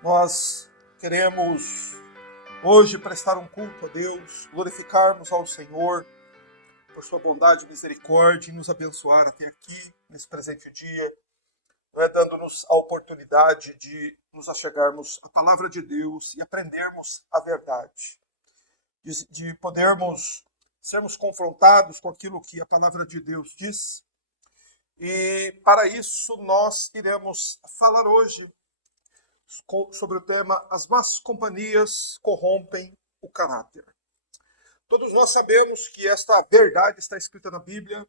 Nós queremos hoje prestar um culto a Deus, glorificarmos ao Senhor por sua bondade e misericórdia e nos abençoar até aqui, nesse presente dia, dando-nos a oportunidade de nos achegarmos à palavra de Deus e aprendermos a verdade, de podermos sermos confrontados com aquilo que a palavra de Deus diz. E para isso nós iremos falar hoje sobre o tema As más companhias corrompem o caráter. Todos nós sabemos que esta verdade está escrita na Bíblia,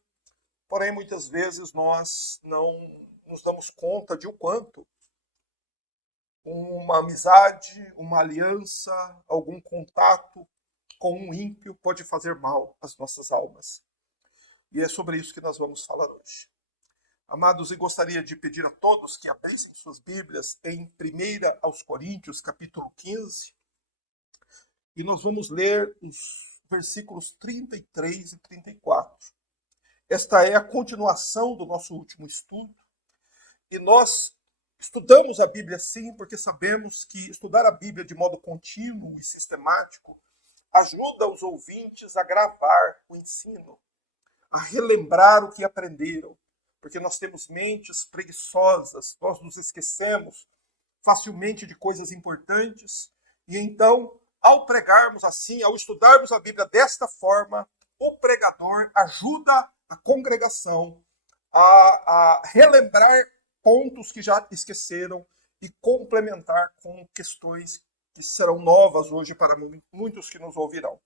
porém muitas vezes nós não nos damos conta de o quanto uma amizade, uma aliança, algum contato com um ímpio pode fazer mal às nossas almas. E é sobre isso que nós vamos falar hoje. Amados, eu gostaria de pedir a todos que abrissem suas Bíblias em 1 aos Coríntios, capítulo 15, e nós vamos ler os versículos 33 e 34. Esta é a continuação do nosso último estudo, e nós estudamos a Bíblia sim, porque sabemos que estudar a Bíblia de modo contínuo e sistemático ajuda os ouvintes a gravar o ensino, a relembrar o que aprenderam, porque nós temos mentes preguiçosas, nós nos esquecemos facilmente de coisas importantes, e então, ao pregarmos assim, ao estudarmos a Bíblia desta forma, o pregador ajuda a congregação a relembrar pontos que já esqueceram e complementar com questões que serão novas hoje para muitos que nos ouvirão.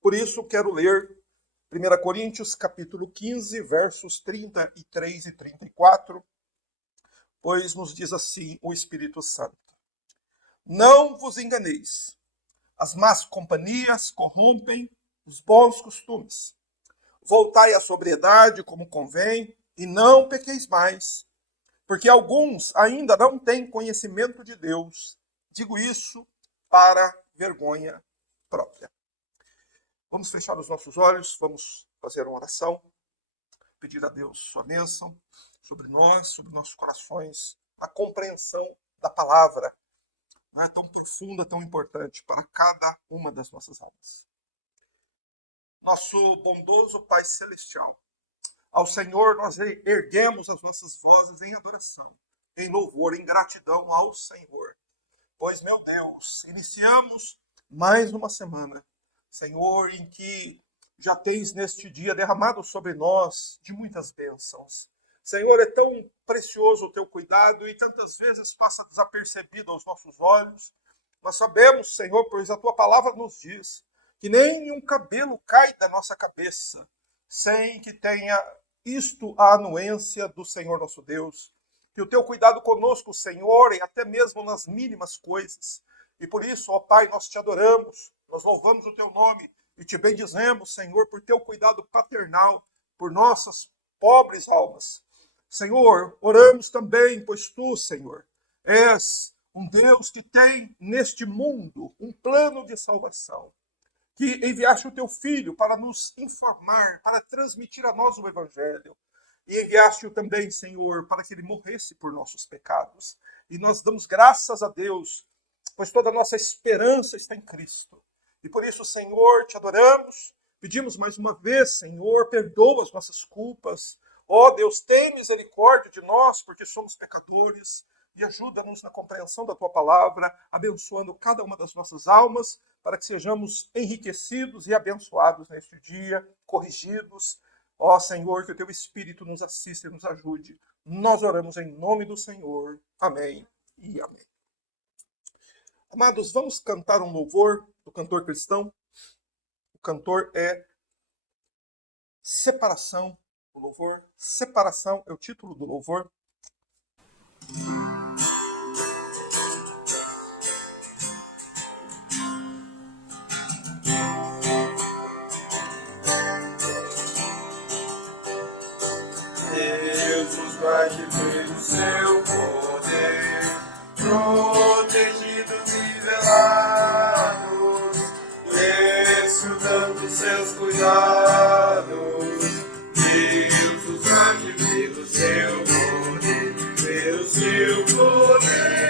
Por isso, quero ler 1 Coríntios, capítulo 15, versos 33 e 34, pois nos diz assim o Espírito Santo: Não vos enganeis, as más companhias corrompem os bons costumes. Voltai à sobriedade como convém, e não pequeis mais, porque alguns ainda não têm conhecimento de Deus. Digo isso para vergonha própria. Vamos fechar os nossos olhos, vamos fazer uma oração, pedir a Deus sua bênção sobre nós, sobre nossos corações, a compreensão da palavra, não é tão profunda, tão importante para cada uma das nossas almas. Nosso bondoso Pai Celestial, ao Senhor nós erguemos as nossas vozes em adoração, em louvor, em gratidão ao Senhor. Pois, meu Deus, iniciamos mais uma semana, Senhor, em que já tens neste dia derramado sobre nós de muitas bênçãos. Senhor, é tão precioso o teu cuidado e tantas vezes passa desapercebido aos nossos olhos. Nós sabemos, Senhor, pois a tua palavra nos diz que nem um cabelo cai da nossa cabeça sem que tenha isto a anuência do Senhor nosso Deus. Que o teu cuidado conosco, Senhor, e até mesmo nas mínimas coisas. E por isso, ó Pai, nós te adoramos, nós louvamos o teu nome e te bendizemos, Senhor, por teu cuidado paternal por nossas pobres almas. Senhor, oramos também, pois tu, Senhor, és um Deus que tem neste mundo um plano de salvação, que enviaste o teu Filho para nos informar, para transmitir a nós o Evangelho, e enviaste-o também, Senhor, para que ele morresse por nossos pecados. E nós damos graças a Deus, pois toda a nossa esperança está em Cristo. E por isso, Senhor, te adoramos, pedimos mais uma vez, Senhor, perdoa as nossas culpas. Ó Deus, tem misericórdia de nós, porque somos pecadores, e ajuda-nos na compreensão da tua palavra, abençoando cada uma das nossas almas, para que sejamos enriquecidos e abençoados neste dia, corrigidos. Ó Senhor, que o teu Espírito nos assista e nos ajude. Nós oramos em nome do Senhor. Amém e amém. Amados, vamos cantar um louvor do cantor cristão. O cantor é Separação. O louvor Separação é o título do louvor. Deus nos guarde pelo seu poder, protegidos e velados, desfrutando seus cuidados. Deus nos guarde pelo seu poder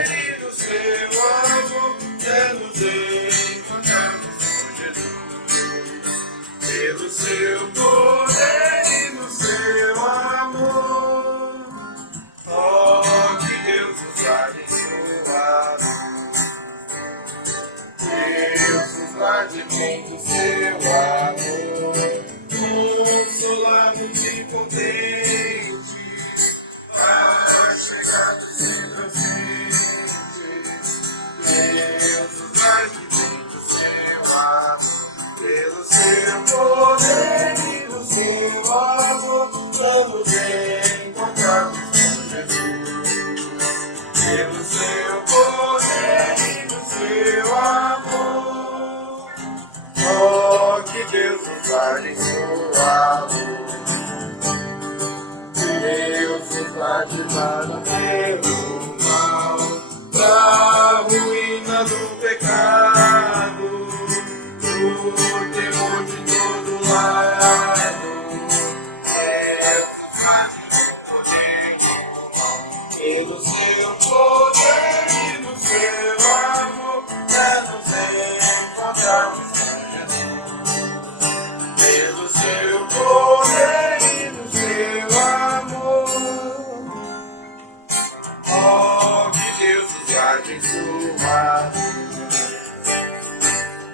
e do seu pelo seu poder e no seu amor. Oh, que Deus nos abençoe. Deus nos guarde bem do seu amor, consolando-nos e contentes, para chegar do sempre ausentes. Deus nos guarde bem do seu amor, pelo seu poder e do seu amor, vamos encontrar-nos com Jesus. Pelo seu poder e do seu amor, oh, que Deus nos guarde em sua luz. Deus nos guarde para o mal, da ruína do pecado, do temor de todo lado. Deus nos guarde do poder e do mal, pelo seu poder e no seu amor, é nos encontrarmos com Jesus. Pelo seu poder e no seu amor, oh, que Deus nos guarde em sua luz.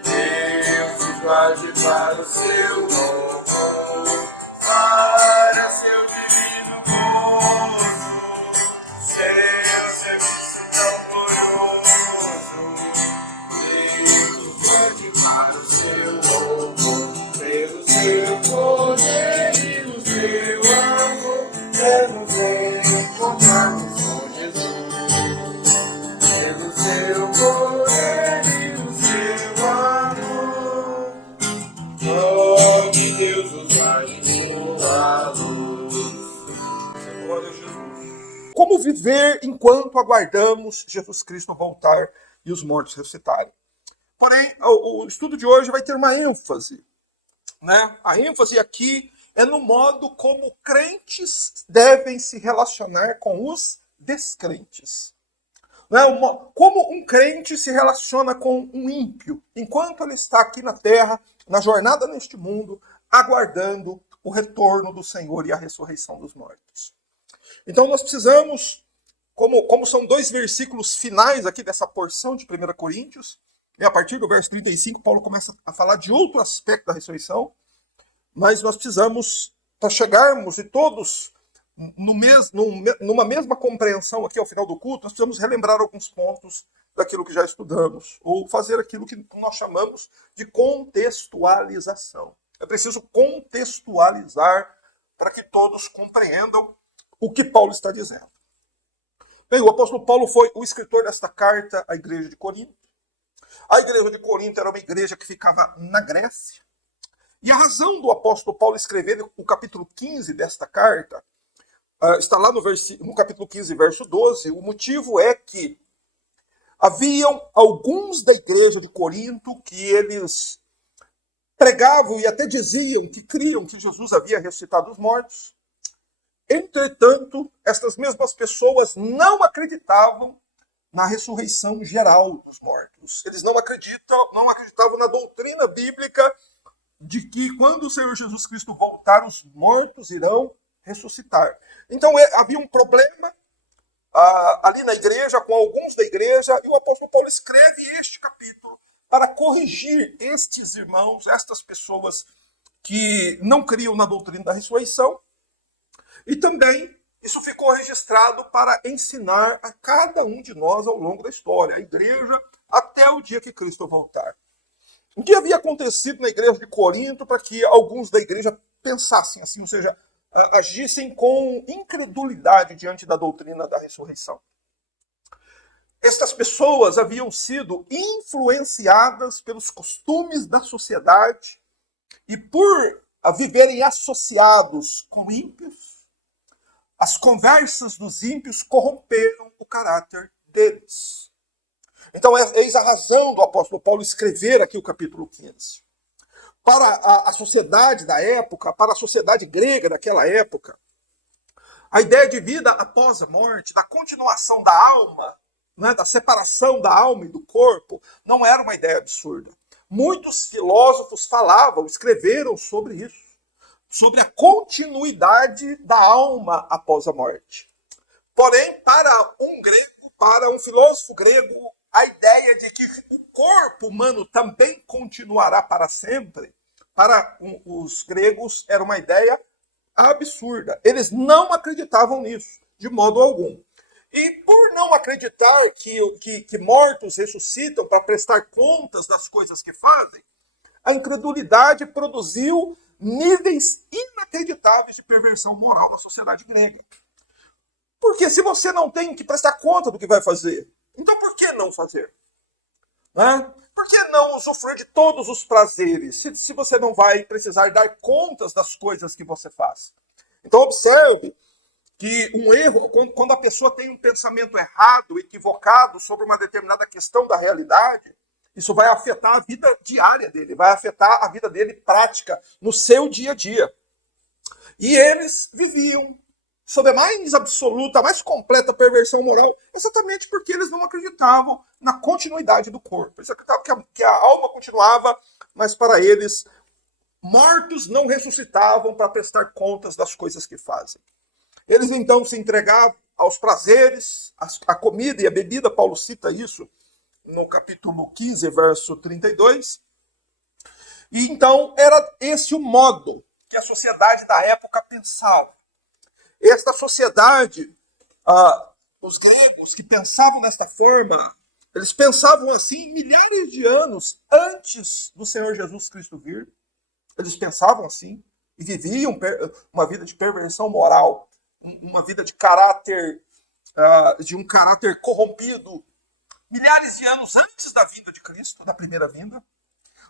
Deus nos guarde para o seu louvor, para seu divino gozo, seu serviço tão glorioso. Deus nos guarde para o seu louvor, pelo seu poder e no seu amor, é nos encontrarmos com Jesus. Pelo seu poder e no seu amor, oh, que Deus nos guarde em sua luz. Glória a Jesus. Como viver enquanto aguardamos Jesus Cristo voltar e os mortos ressuscitarem? Porém, o estudo de hoje vai ter uma ênfase, né? A ênfase aqui é no modo como crentes devem se relacionar com os descrentes. Né? Como um crente se relaciona com um ímpio, enquanto ele está aqui na terra, na jornada neste mundo, aguardando o retorno do Senhor e a ressurreição dos mortos. Então nós precisamos, como são dois versículos finais aqui dessa porção de 1 Coríntios, e a partir do verso 35, Paulo começa a falar de outro aspecto da ressurreição, mas nós precisamos, para chegarmos e todos numa mesma compreensão aqui ao final do culto, nós precisamos relembrar alguns pontos daquilo que já estudamos, ou fazer aquilo que nós chamamos de contextualização. É preciso contextualizar para que todos compreendam o que Paulo está dizendo. Bem, o apóstolo Paulo foi o escritor desta carta à igreja de Corinto. A igreja de Corinto era uma igreja que ficava na Grécia. E a razão do apóstolo Paulo escrever o capítulo 15 desta carta está lá no capítulo 15, verso 12. O motivo é que haviam alguns da igreja de Corinto que eles pregavam e até diziam que criam que Jesus havia ressuscitado dos mortos. Entretanto, estas mesmas pessoas não acreditavam na ressurreição geral dos mortos. Eles não acreditavam na doutrina bíblica de que quando o Senhor Jesus Cristo voltar, os mortos irão ressuscitar. Então havia um problema ali na igreja, com alguns da igreja, e o apóstolo Paulo escreve este capítulo para corrigir estes irmãos, estas pessoas que não criam na doutrina da ressurreição, e também isso ficou registrado para ensinar a cada um de nós ao longo da história, a igreja, até o dia que Cristo voltar. O que havia acontecido na igreja de Corinto para que alguns da igreja pensassem assim, ou seja, agissem com incredulidade diante da doutrina da ressurreição? Estas pessoas haviam sido influenciadas pelos costumes da sociedade e por viverem associados com ímpios, as conversas dos ímpios corromperam o caráter deles. Então, eis a razão do apóstolo Paulo escrever aqui o capítulo 15. Para a sociedade da época, para a sociedade grega daquela época, a ideia de vida após a morte, da continuação da alma, né, da separação da alma e do corpo, não era uma ideia absurda. muitos filósofos falavam, escreveram sobre isso, sobre a continuidade da alma após a morte. Porém, para um grego, para um filósofo grego, a ideia de que o corpo humano também continuará para sempre, para os gregos era uma ideia absurda. Eles não acreditavam nisso, de modo algum. E por não acreditar que mortos ressuscitam para prestar contas das coisas que fazem, a incredulidade produziu níveis inacreditáveis de perversão moral na sociedade grega. Porque se você não tem que prestar conta do que vai fazer, então por que não fazer? Né? Por que não usufruir de todos os prazeres, se você não vai precisar dar contas das coisas que você faz? Então observe que um erro, quando a pessoa tem um pensamento errado, equivocado sobre uma determinada questão da realidade, isso vai afetar a vida diária dele, vai afetar a vida dele prática, no seu dia a dia. E eles viviam sob a mais absoluta, a mais completa perversão moral, exatamente porque eles não acreditavam na continuidade do corpo. Eles acreditavam que a alma continuava, mas para eles, mortos não ressuscitavam para prestar contas das coisas que fazem. Eles então se entregavam aos prazeres, a comida e a bebida. Paulo cita isso no capítulo 15, verso 32. E então era esse o modo que a sociedade da época pensava. Esta sociedade, os gregos que pensavam desta forma, eles pensavam assim milhares de anos antes do Senhor Jesus Cristo vir. Eles pensavam assim e viviam uma vida de perversão moral, uma vida de caráter, de um caráter corrompido, milhares de anos antes da vinda de Cristo, da primeira vinda.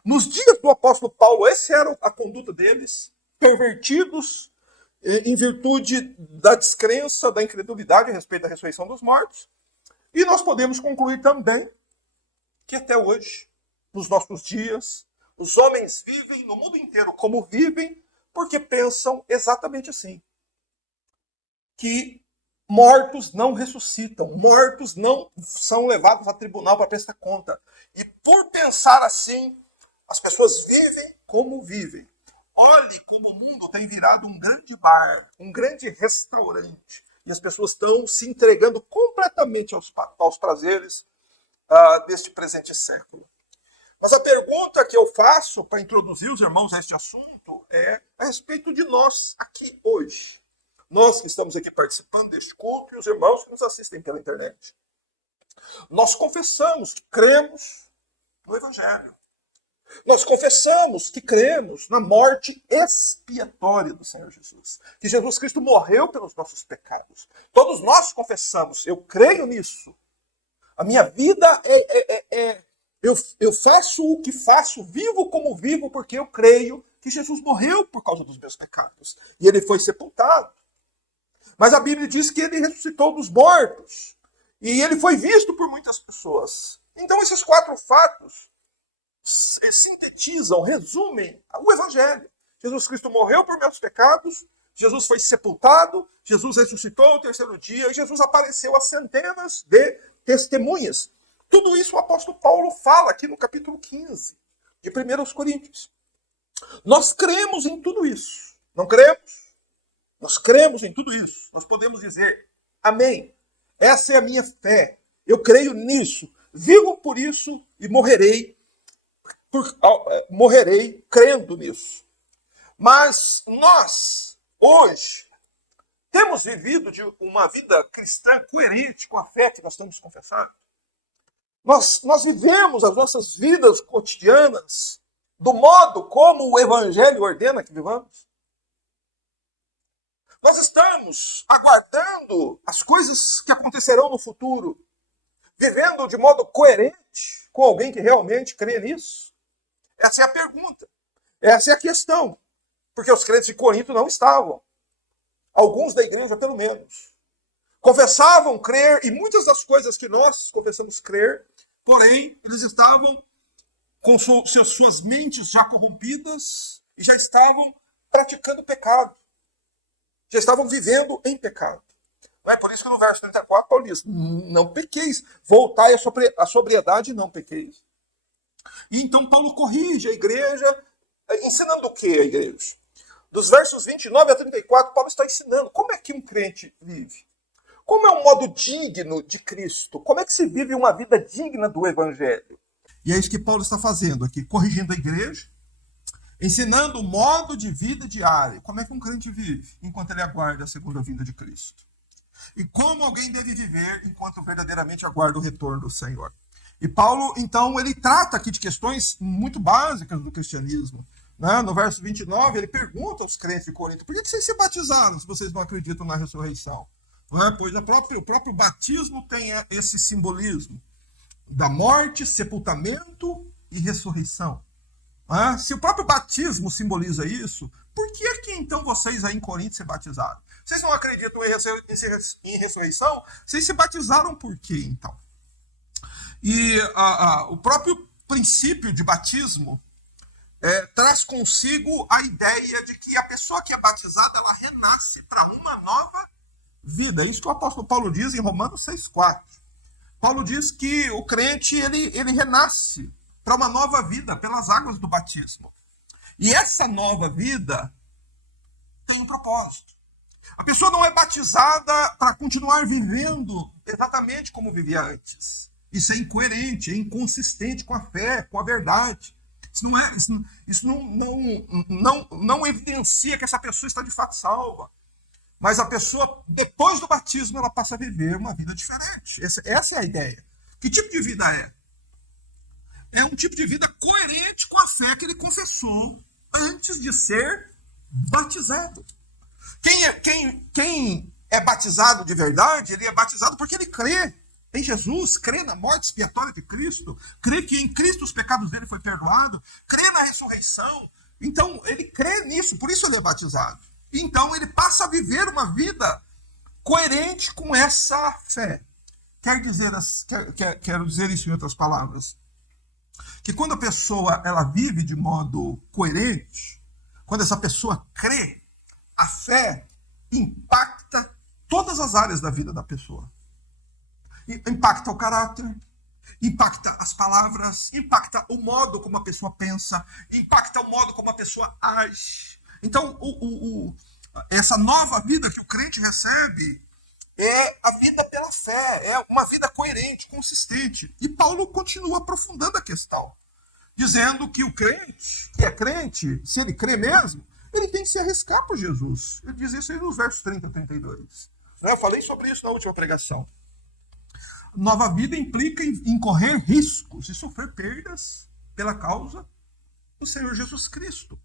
Nos dias do apóstolo Paulo, essa era a conduta deles, pervertidos em virtude da descrença, da incredulidade a respeito da ressurreição dos mortos. E nós podemos concluir também que até hoje, nos nossos dias, os homens vivem no mundo inteiro como vivem, porque pensam exatamente assim. Que mortos não ressuscitam, mortos não são levados a tribunal para prestar conta. E por pensar assim, as pessoas vivem como vivem. Olhe como o mundo tem virado um grande bar, um grande restaurante. E as pessoas estão se entregando completamente aos prazeres deste presente século. Mas a pergunta que eu faço para introduzir os irmãos a este assunto é a respeito de nós aqui hoje. Nós que estamos aqui participando deste culto e os irmãos que nos assistem pela internet. Nós confessamos que cremos no Evangelho. Nós confessamos que cremos na morte expiatória do Senhor Jesus. Que Jesus Cristo morreu pelos nossos pecados. Todos nós confessamos, eu creio nisso. A minha vida eu faço o que faço, vivo como vivo, porque eu creio que Jesus morreu por causa dos meus pecados. E ele foi sepultado. Mas a Bíblia diz que ele ressuscitou dos mortos. E ele foi visto por muitas pessoas. Então esses 4 fatos sintetizam, resumem o Evangelho. Jesus Cristo morreu por meus pecados, Jesus foi sepultado, Jesus ressuscitou ao 3º dia e Jesus apareceu a centenas de testemunhas. Tudo isso o apóstolo Paulo fala aqui no capítulo 15 de 1 Coríntios. Nós cremos em tudo isso. Não cremos? Nós cremos em tudo isso. Nós podemos dizer, amém. Essa é a minha fé. Eu creio nisso. Vivo por isso e morrerei crendo nisso. Mas nós, hoje, temos vivido de uma vida cristã coerente com a fé que nós estamos confessando. Nós vivemos as nossas vidas cotidianas do modo como o Evangelho ordena que vivamos. Nós estamos aguardando as coisas que acontecerão no futuro, vivendo de modo coerente com alguém que realmente crê nisso. Essa é a pergunta. Essa é a questão. Porque os crentes de Corinto não estavam. Alguns da igreja, pelo menos. Confessavam crer em muitas das coisas que nós confessamos crer, porém, eles estavam com suas mentes já corrompidas e já estavam praticando pecado. Já estavam vivendo em pecado. Não é por isso que no verso 34 Paulo diz, não pequeis. Voltai à sobriedade e não pequeis. E então Paulo corrige a igreja, ensinando o que a igreja? Dos versos 29 a 34, Paulo está ensinando como é que um crente vive. Como é um modo digno de Cristo? Como é que se vive uma vida digna do Evangelho? E é isso que Paulo está fazendo aqui, corrigindo a igreja, ensinando o modo de vida diário. Como é que um crente vive enquanto ele aguarda a segunda vinda de Cristo? E como alguém deve viver enquanto verdadeiramente aguarda o retorno do Senhor? E Paulo, então, ele trata aqui de questões muito básicas do cristianismo. Né? No verso 29, ele pergunta aos crentes de Corinto, por que vocês se batizaram se vocês não acreditam na ressurreição? Pois o próprio batismo tem esse simbolismo da morte, sepultamento e ressurreição. Se o próprio batismo simboliza isso, por que é que então vocês aí em Corinto se batizaram? Vocês não acreditam em ressurreição? Vocês se batizaram por quê então? E o próprio princípio de batismo traz consigo a ideia de que a pessoa que é batizada, ela renasce para uma nova vida. É isso que o apóstolo Paulo diz em Romanos 6,4. Paulo diz que o crente ele renasce para uma nova vida pelas águas do batismo. E essa nova vida tem um propósito. A pessoa não é batizada para continuar vivendo exatamente como vivia antes. Isso é incoerente, é inconsistente com a fé, com a verdade. Isso não evidencia que essa pessoa está de fato salva. Mas a pessoa, depois do batismo, ela passa a viver uma vida diferente. Essa é a ideia. Que tipo de vida é? É um tipo de vida coerente com a fé que ele confessou antes de ser batizado. Quem é batizado de verdade, ele é batizado porque ele crê em Jesus, crê na morte expiatória de Cristo, crê que em Cristo os pecados dele foram perdoados, crê na ressurreição. Então, ele crê nisso, por isso ele é batizado. Então, ele passa a viver uma vida coerente com essa fé. Quero dizer isso em outras palavras. Que quando a pessoa ela vive de modo coerente, quando essa pessoa crê, a fé impacta todas as áreas da vida da pessoa. Impacta o caráter, impacta as palavras, impacta o modo como a pessoa pensa, impacta o modo como a pessoa age. Então, essa nova vida que o crente recebe é a vida pela fé, é uma vida coerente, consistente. E Paulo continua aprofundando a questão, dizendo que o crente, que é crente, se ele crê mesmo, ele tem que se arriscar por Jesus. Ele diz isso aí nos versos 30 a 32. Eu falei sobre isso na última pregação. Nova vida implica em correr riscos e sofrer perdas pela causa do Senhor Jesus Cristo.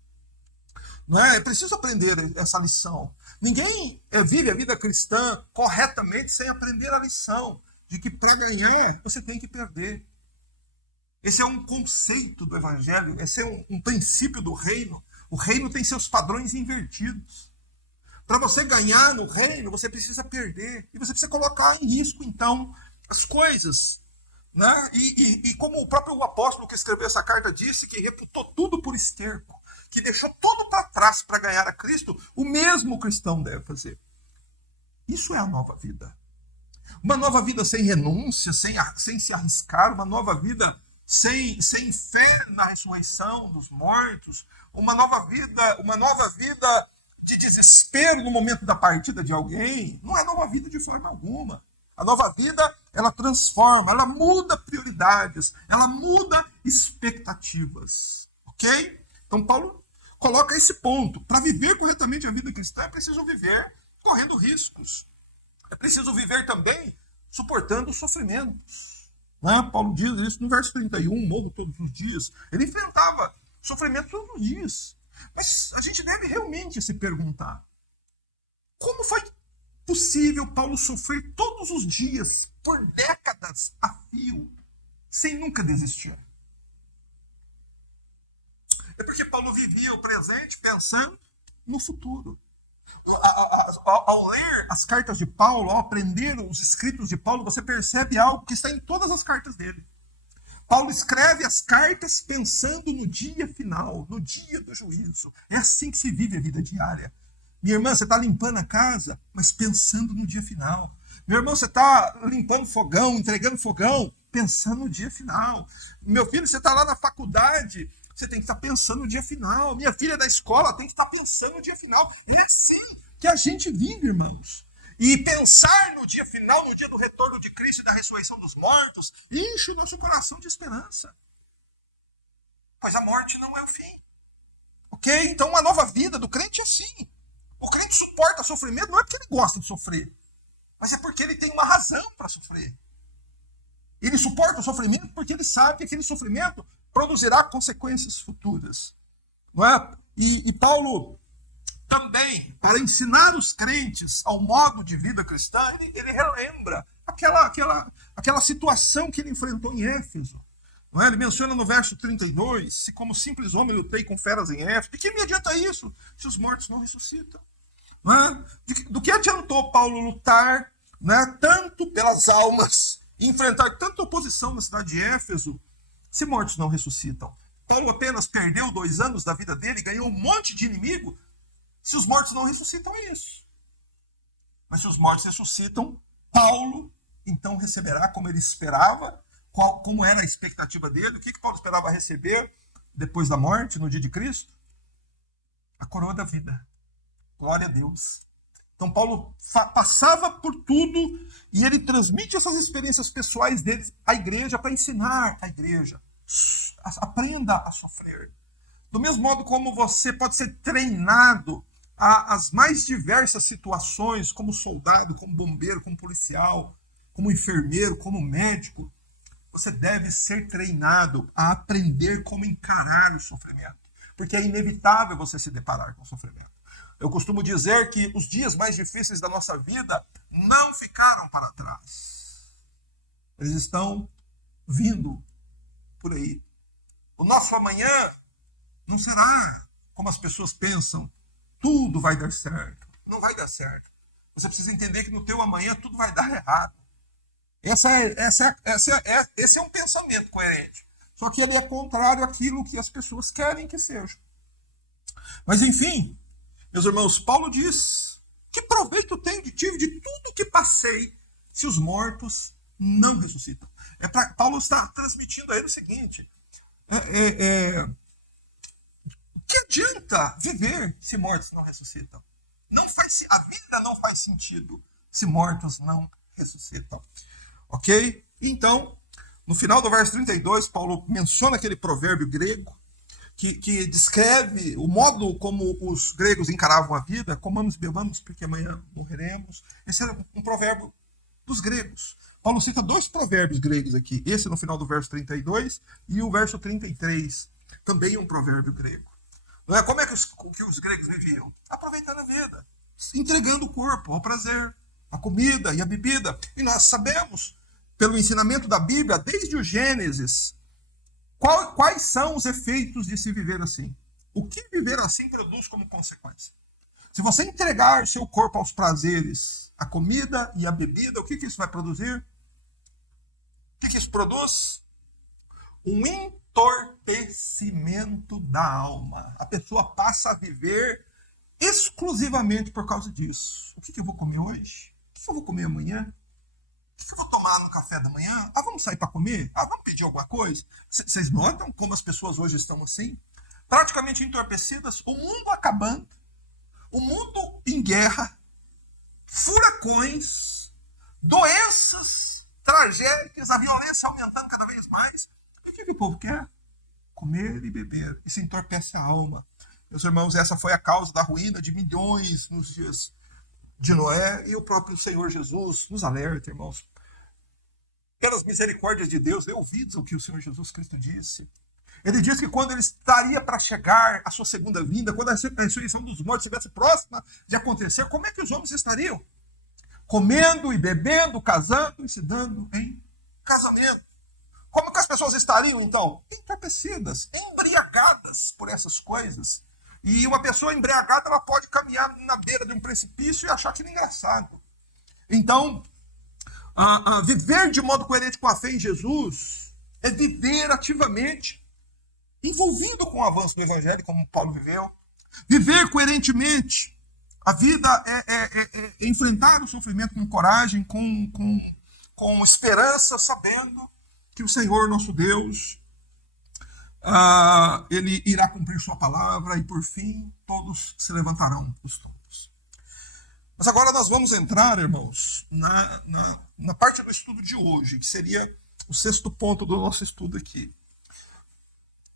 Não é? É preciso aprender essa lição. Ninguém vive a vida cristã corretamente sem aprender a lição de que para ganhar você tem que perder. Esse é um conceito do Evangelho, esse é um princípio do reino. O reino tem seus padrões invertidos. Para você ganhar no reino, você precisa perder. E você precisa colocar em risco, então, as coisas. Né? E como o próprio apóstolo que escreveu essa carta disse, que reputou tudo por esterco, que deixou tudo para trás para ganhar a Cristo, o mesmo cristão deve fazer. Isso é a nova vida. Uma nova vida sem renúncia, sem se arriscar, uma nova vida sem fé na ressurreição dos mortos, uma nova vida de desespero no momento da partida de alguém, não é nova vida de forma alguma. A nova vida, ela transforma, ela muda prioridades, ela muda expectativas. Ok? Então Paulo coloca esse ponto. Para viver corretamente a vida cristã, é preciso viver correndo riscos. É preciso viver também suportando sofrimentos. Né? Paulo diz isso no verso 31, morro todos os dias. Ele enfrentava sofrimento todos os dias. Mas a gente deve realmente se perguntar, como foi possível Paulo sofrer todos os dias, por décadas a fio, sem nunca desistir? É porque Paulo vivia o presente pensando no futuro. Ao ler as cartas de Paulo, ao aprender os escritos de Paulo, você percebe algo que está em todas as cartas dele. Paulo escreve as cartas pensando no dia final, no dia do juízo. É assim que se vive a vida diária. Minha irmã, você está limpando a casa, mas pensando no dia final. Meu irmão, você está limpando fogão, entregando fogão, pensando no dia final. Meu filho, você está lá na faculdade, você tem que estar pensando no dia final. Minha filha da escola tem que estar pensando no dia final. É assim que a gente vive, irmãos. E pensar no dia final, no dia do retorno de Cristo e da ressurreição dos mortos, enche o nosso coração de esperança. Pois a morte não é o fim. Ok? Então uma nova vida do crente é assim. O crente suporta sofrimento não é porque ele gosta de sofrer, mas é porque ele tem uma razão para sofrer. Ele suporta o sofrimento porque ele sabe que aquele sofrimento produzirá consequências futuras. Não é? E Paulo também, para ensinar os crentes ao modo de vida cristã, ele relembra aquela situação que ele enfrentou em Éfeso. Não é? Ele menciona no verso 32, se como simples homem lutei com feras em Éfeso, de que me adianta isso se os mortos não ressuscitam? Não é? Do que adiantou Paulo lutar, né, tanto pelas almas, e enfrentar tanta oposição na cidade de Éfeso, se mortos não ressuscitam? Paulo apenas perdeu 2 anos da vida dele e ganhou um monte de inimigo. Se os mortos não ressuscitam, é isso. Mas se os mortos ressuscitam, Paulo então receberá como ele esperava, como era a expectativa dele. O que Paulo esperava receber depois da morte, no dia de Cristo? A coroa da vida. Glória a Deus. Então Paulo passava por tudo e ele transmite essas experiências pessoais dele à igreja para ensinar a igreja. Aprenda a sofrer. Do mesmo modo como você pode ser treinado às mais diversas situações, como soldado, como bombeiro, como policial, como enfermeiro, como médico, você deve ser treinado a aprender como encarar o sofrimento. Porque é inevitável você se deparar com o sofrimento. Eu costumo dizer que os dias mais difíceis da nossa vida não ficaram para trás. Eles estão vindo por aí. O nosso amanhã não será como as pessoas pensam. Tudo vai dar certo. Não vai dar certo. Você precisa entender que no teu amanhã tudo vai dar errado. Esse é um pensamento coerente. Só que ele é contrário àquilo que as pessoas querem que seja. Mas enfim, meus irmãos, Paulo diz: que proveito tenho de tudo que passei, se os mortos não ressuscitam? Paulo está transmitindo a ele o seguinte: que adianta viver se mortos não ressuscitam? A vida não faz sentido se mortos não ressuscitam. Ok? Então, no final do verso 32, Paulo menciona aquele provérbio grego que descreve o modo como os gregos encaravam a vida: comamos e bebamos porque amanhã morreremos. Esse era um provérbio dos gregos. Paulo cita 2 provérbios gregos aqui, esse no final do verso 32 e o verso 33, também um provérbio grego. Não é? Como é que os gregos viviam? Aproveitando a vida, entregando o corpo ao prazer, a comida e a bebida. E nós sabemos, pelo ensinamento da Bíblia, desde o Gênesis, quais são os efeitos de se viver assim. O que viver assim produz como consequência? Se você entregar seu corpo aos prazeres, a comida e a bebida, o que isso vai produzir? O que isso produz? Um entorpecimento da alma. A pessoa passa a viver exclusivamente por causa disso. O que eu vou comer hoje? O que eu vou comer amanhã? O que eu vou tomar no café da manhã? Vamos sair para comer? Vamos pedir alguma coisa? Vocês notam como as pessoas hoje estão assim? Praticamente entorpecidas, o mundo acabando, o mundo em guerra, furacões, doenças, tragédias, a violência aumentando cada vez mais. E o que o povo quer? Comer e beber. Isso entorpece a alma. Meus irmãos, essa foi a causa da ruína de milhões nos dias de Noé, e o próprio Senhor Jesus nos alerta, irmãos. Pelas misericórdias de Deus, dê ouvidos ao que o Senhor Jesus Cristo disse. Ele disse que quando ele estaria para chegar à sua segunda vinda, quando a ressurreição dos mortos estivesse próxima de acontecer, como é que os homens estariam? Comendo e bebendo, casando e se dando em casamento. Como que as pessoas estariam, então? Entorpecidas, embriagadas por essas coisas. E uma pessoa embriagada, ela pode caminhar na beira de um precipício e achar aquilo engraçado. Então, viver de modo coerente com a fé em Jesus é viver ativamente, envolvido com o avanço do Evangelho, como Paulo viveu. Viver coerentemente. A vida é enfrentar o sofrimento com coragem, com esperança, sabendo que o Senhor, nosso Deus, ele irá cumprir sua palavra e, por fim, todos se levantarão os tombos. Mas agora nós vamos entrar, irmãos, na parte do estudo de hoje, que seria o 6º ponto do nosso estudo aqui.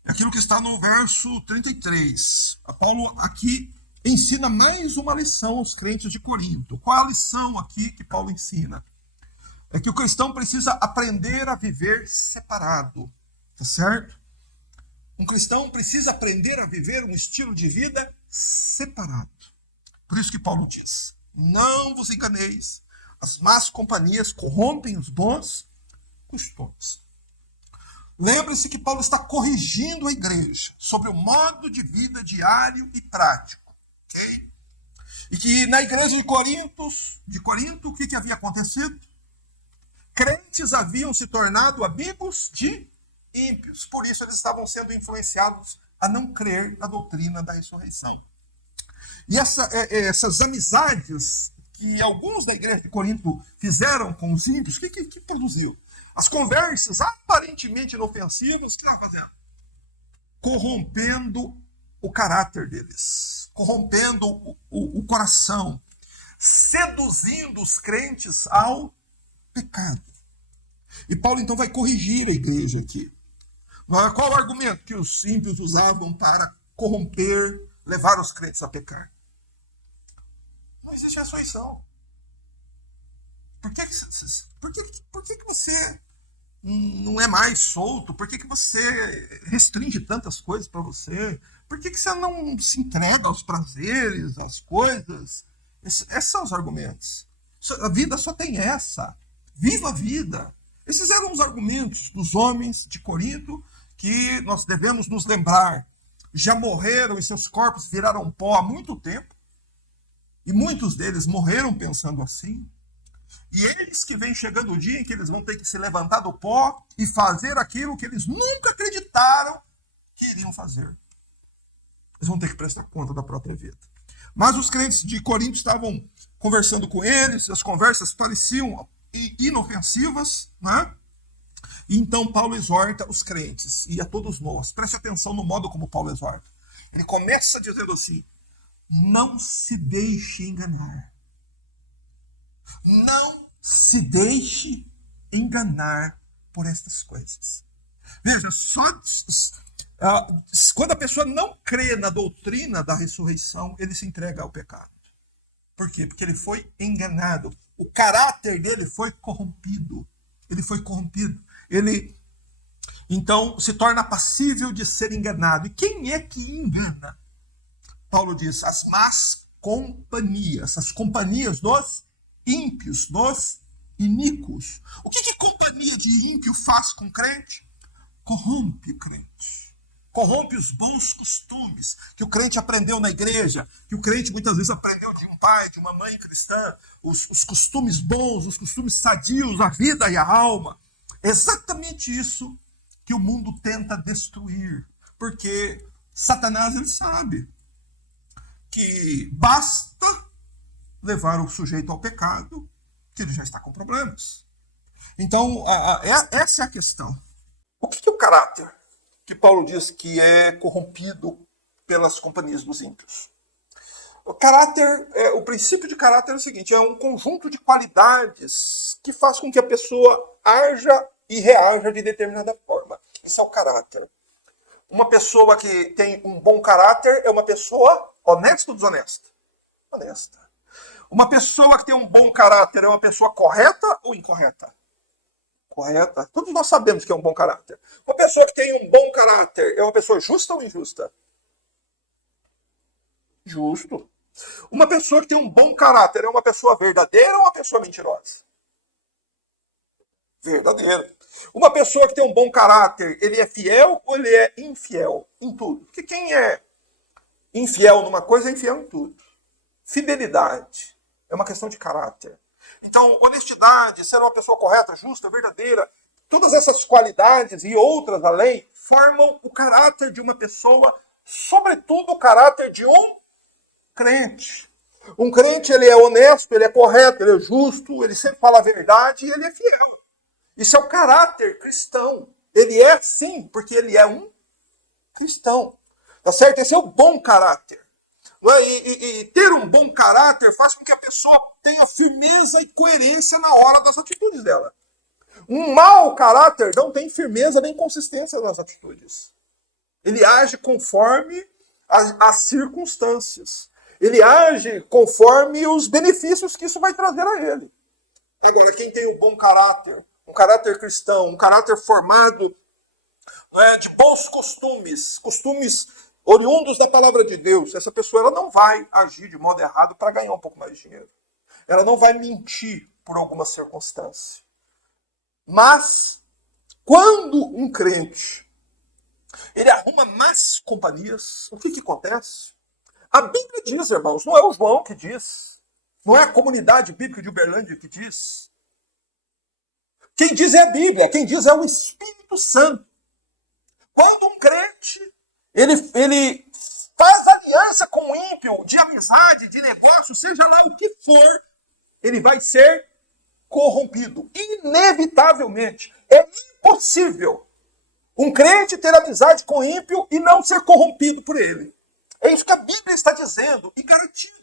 Aquilo que está no verso 33. Paulo aqui ensina mais uma lição aos crentes de Corinto. Qual a lição aqui que Paulo ensina? É que o cristão precisa aprender a viver separado, tá certo? Um cristão precisa aprender a viver um estilo de vida separado. Por isso que Paulo diz: não vos enganeis, as más companhias corrompem os bons costumes. Lembre-se que Paulo está corrigindo a igreja sobre o modo de vida diário e prático. Okay? E que na igreja de Corinto, o que havia acontecido? Crentes haviam se tornado amigos de ímpios. Por isso eles estavam sendo influenciados a não crer na doutrina da ressurreição. E essas amizades que alguns da igreja de Corinto fizeram com os ímpios, o que produziu? As conversas aparentemente inofensivas, o que estavam fazendo? Corrompendo o caráter deles, corrompendo o coração, seduzindo os crentes ao pecado. E Paulo então vai corrigir a igreja aqui. Qual o argumento que os ímpios usavam para corromper, levar os crentes a pecar? Não existe ressurreição. Por que você não é mais solto? Por que você restringe tantas coisas para você? Por que você não se entrega aos prazeres, às coisas? Esses são os argumentos. A vida só tem essa. Viva a vida. Esses eram os argumentos dos homens de Corinto que nós devemos nos lembrar. Já morreram e seus corpos viraram pó há muito tempo. E muitos deles morreram pensando assim. E eles que vem chegando o dia em que eles vão ter que se levantar do pó e fazer aquilo que eles nunca acreditaram que iriam fazer. Eles vão ter que prestar conta da própria vida. Mas os crentes de Corinto estavam conversando com eles, as conversas pareciam inofensivas, né? E então Paulo exorta os crentes, e a todos nós, preste atenção no modo como Paulo exorta. Ele começa dizendo assim: não se deixe enganar. Não se deixe enganar por estas coisas. Veja, quando a pessoa não crê na doutrina da ressurreição, ele se entrega ao pecado. Por quê? Porque ele foi enganado. O caráter dele foi corrompido. Ele foi corrompido. Ele, então, se torna passível de ser enganado. E quem é que engana? Paulo diz: as más companhias, as companhias dos ímpios, dos iníquos. O que companhia de ímpio faz com o crente? Corrompe o crente. Corrompe os bons costumes que o crente aprendeu na igreja, que o crente muitas vezes aprendeu de um pai, de uma mãe cristã, os costumes bons, os costumes sadios, a vida e a alma. É exatamente isso que o mundo tenta destruir, porque Satanás, ele sabe que basta levar o sujeito ao pecado, que ele já está com problemas. Então, essa é a questão. O que é o caráter que Paulo diz que é corrompido pelas companhias dos ímpios? O princípio de caráter é o seguinte: é um conjunto de qualidades que faz com que a pessoa haja e reaja de determinada forma. Isso é o caráter. Uma pessoa que tem um bom caráter é uma pessoa honesta ou desonesta? Honesta. Uma pessoa que tem um bom caráter é uma pessoa correta ou incorreta? Correta. Todos nós sabemos que é um bom caráter. Uma pessoa que tem um bom caráter é uma pessoa justa ou injusta? Justo. Uma pessoa que tem um bom caráter é uma pessoa verdadeira ou uma pessoa mentirosa? Verdadeira. Uma pessoa que tem um bom caráter, ele é fiel ou ele é infiel em tudo? Porque quem é infiel numa coisa é infiel em tudo. Fidelidade é uma questão de caráter. Então, honestidade, ser uma pessoa correta, justa, verdadeira, todas essas qualidades e outras além formam o caráter de uma pessoa, sobretudo o caráter de um crente. Um crente, ele é honesto, ele é correto, ele é justo, ele sempre fala a verdade e ele é fiel. Isso é o caráter cristão. Ele é sim, porque ele é um cristão. Tá certo? Esse é o bom caráter. E ter um bom caráter faz com que a pessoa tenha firmeza e coerência na hora das atitudes dela. Um mau caráter não tem firmeza nem consistência nas atitudes. Ele age conforme as circunstâncias. Ele age conforme os benefícios que isso vai trazer a ele. Agora, quem tem o bom caráter, um caráter cristão, um caráter formado de bons costumes, costumes oriundos da palavra de Deus, essa pessoa ela não vai agir de modo errado para ganhar um pouco mais de dinheiro. Ela não vai mentir por alguma circunstância. Mas, quando um crente ele arruma más companhias, o que acontece? A Bíblia diz, irmãos, não é o João que diz, não é a comunidade bíblica de Uberlândia que diz. Quem diz é a Bíblia, quem diz é o Espírito Santo. Quando um crente ele faz aliança com o ímpio, de amizade, de negócio, seja lá o que for, ele vai ser corrompido. Inevitavelmente. É impossível um crente ter amizade com o ímpio e não ser corrompido por ele. É isso que a Bíblia está dizendo e garantindo.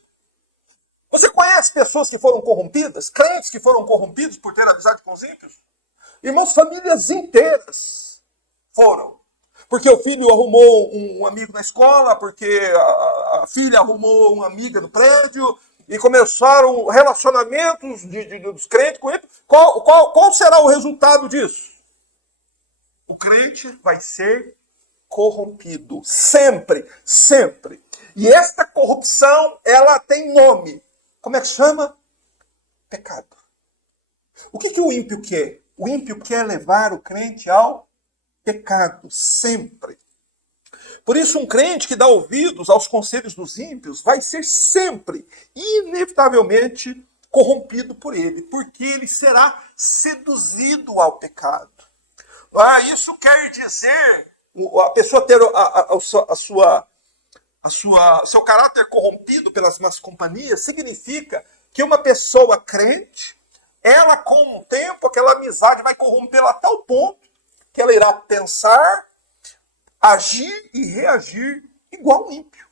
Você conhece pessoas que foram corrompidas? Crentes que foram corrompidos por ter amizade com os ímpios? Irmãos, famílias inteiras foram. Porque o filho arrumou um amigo na escola, porque a filha arrumou uma amiga no prédio, e começaram relacionamentos dos crentes com ele. Qual será o resultado disso? O crente vai ser corrompido. Sempre, sempre. E esta corrupção, ela tem nome. Como é que chama? Pecado. O que o ímpio quer? O ímpio quer levar o crente ao pecado, sempre. Por isso, um crente que dá ouvidos aos conselhos dos ímpios vai ser sempre, inevitavelmente, corrompido por ele, porque ele será seduzido ao pecado. Isso quer dizer a pessoa ter seu caráter corrompido pelas más companhias, significa que uma pessoa crente, ela com o tempo, aquela amizade vai corrompê-la a tal ponto que ela irá pensar, agir e reagir igual um ímpio.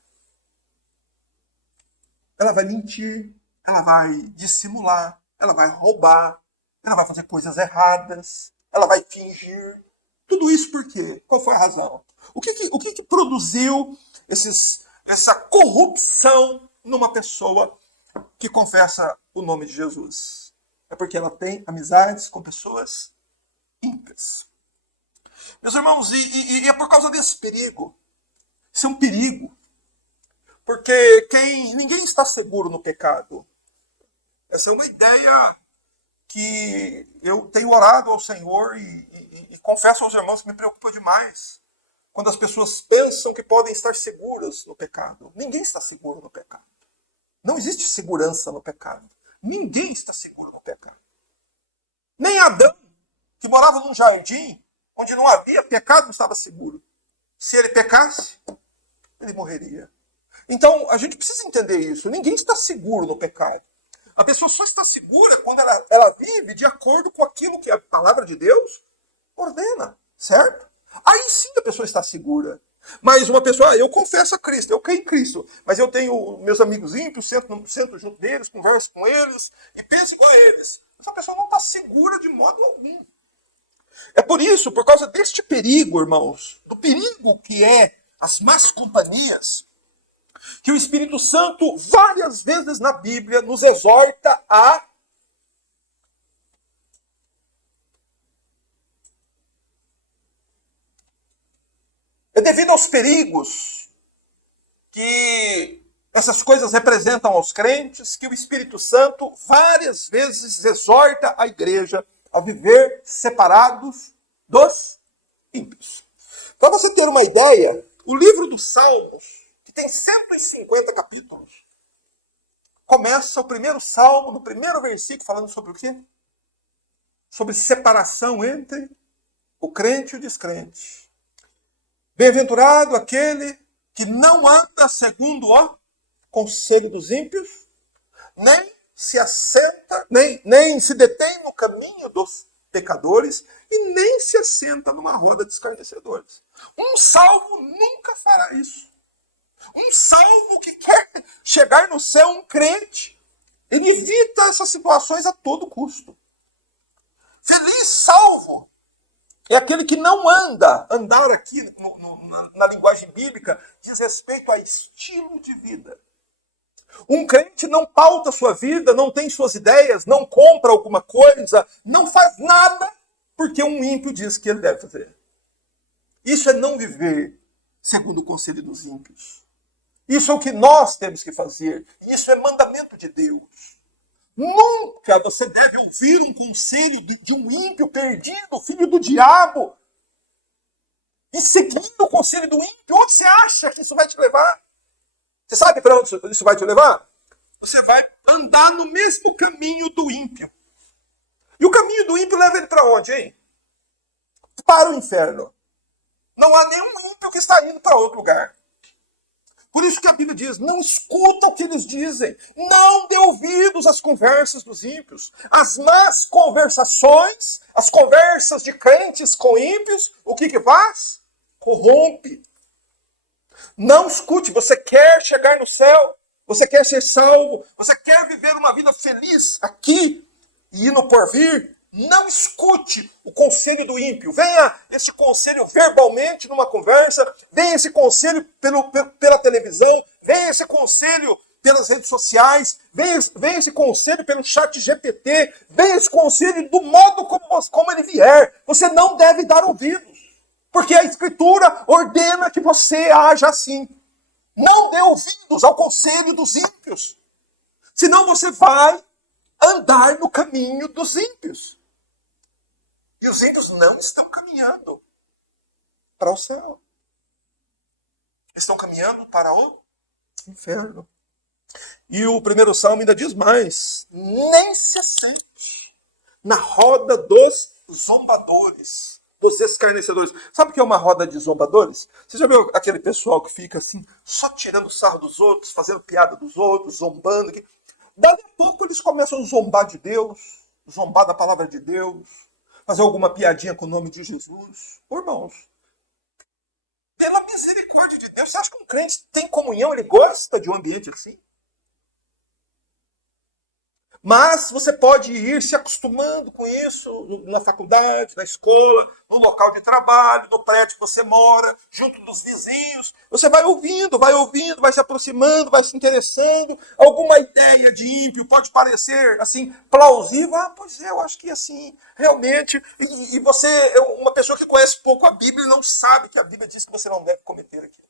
Ela vai mentir, ela vai dissimular, ela vai roubar, ela vai fazer coisas erradas, ela vai fingir. Tudo isso por quê? Qual foi a razão? O que produziu essa corrupção numa pessoa que confessa o nome de Jesus? É porque ela tem amizades com pessoas ímpias. Meus irmãos, e é por causa desse perigo. Isso é um perigo. Porque ninguém está seguro no pecado. Essa é uma ideia que eu tenho orado ao Senhor e confesso aos irmãos que me preocupa demais. Quando as pessoas pensam que podem estar seguras no pecado. Ninguém está seguro no pecado. Não existe segurança no pecado. Ninguém está seguro no pecado. Nem Adão, que morava num jardim onde não havia pecado, não estava seguro. Se ele pecasse, ele morreria. Então, a gente precisa entender isso. Ninguém está seguro no pecado. A pessoa só está segura quando ela vive de acordo com aquilo que a palavra de Deus ordena, certo? Aí sim a pessoa está segura. Mas uma pessoa, eu confesso a Cristo, eu creio em Cristo, mas eu tenho meus amigos ímpios, sento junto deles, converso com eles e penso igual a eles. Essa pessoa não está segura de modo algum. É por isso, por causa deste perigo, irmãos, do perigo que é as más companhias, que o Espírito Santo, várias vezes na Bíblia, nos exorta a é devido aos perigos que essas coisas representam aos crentes, que o Espírito Santo várias vezes exorta a igreja a viver separados dos ímpios. Para você ter uma ideia, o livro dos Salmos, que tem 150 capítulos, começa o primeiro salmo, no primeiro versículo, falando sobre o quê? Sobre separação entre o crente e o descrente. Bem-aventurado aquele que não anda segundo o conselho dos ímpios, nem se assenta, nem se detém no caminho dos pecadores e nem se assenta numa roda de escarnecedores. Um salvo nunca fará isso. Um salvo que quer chegar no céu, um crente, ele evita essas situações a todo custo. Feliz salvo é aquele que não andar aqui na linguagem bíblica diz respeito a estilo de vida. Um crente não pauta sua vida, não tem suas ideias, não compra alguma coisa, não faz nada porque um ímpio diz que ele deve fazer. Isso é não viver segundo o conselho dos ímpios. Isso é o que nós temos que fazer. Isso é mandamento de Deus. Nunca você deve ouvir um conselho de um ímpio perdido, filho do diabo, e seguir o conselho do ímpio. Onde você acha que isso vai te levar? Você sabe para onde isso vai te levar? Você vai andar no mesmo caminho do ímpio. E o caminho do ímpio leva ele para onde, hein? Para o inferno. Não há nenhum ímpio que está indo para outro lugar. Por isso que a Bíblia diz, não escuta o que eles dizem. Não dê ouvidos às conversas dos ímpios. As más conversações, as conversas de crentes com ímpios, o que faz? Corrompe. Não escute, você quer chegar no céu, você quer ser salvo, você quer viver uma vida feliz aqui e no porvir, não escute o conselho do ímpio. Venha esse conselho verbalmente numa conversa, venha esse conselho pela televisão, venha esse conselho pelas redes sociais, venha esse conselho pelo chat GPT, venha esse conselho do modo como ele vier. Você não deve dar ouvidos. Porque a Escritura ordena que você haja assim. Não dê ouvidos ao conselho dos ímpios. Senão você vai andar no caminho dos ímpios. E os ímpios não estão caminhando para o céu. Estão caminhando para o inferno. E o primeiro salmo ainda diz mais. Nem se assente na roda dos zombadores. Dos escarnecedores. Sabe o que é uma roda de zombadores? Você já viu aquele pessoal que fica assim, só tirando sarro dos outros, fazendo piada dos outros, zombando? Daqui a pouco eles começam a zombar de Deus, zombar da palavra de Deus, fazer alguma piadinha com o nome de Jesus. Irmãos, pela misericórdia de Deus, você acha que um crente tem comunhão, ele gosta de um ambiente assim? Mas você pode ir se acostumando com isso na faculdade, na escola, no local de trabalho, no prédio que você mora, junto dos vizinhos. Você vai ouvindo, vai se aproximando, vai se interessando. Alguma ideia de ímpio pode parecer assim plausível. Ah, pois é, eu acho que assim, realmente. E você é uma pessoa que conhece pouco a Bíblia e não sabe que a Bíblia diz que você não deve cometer aquilo.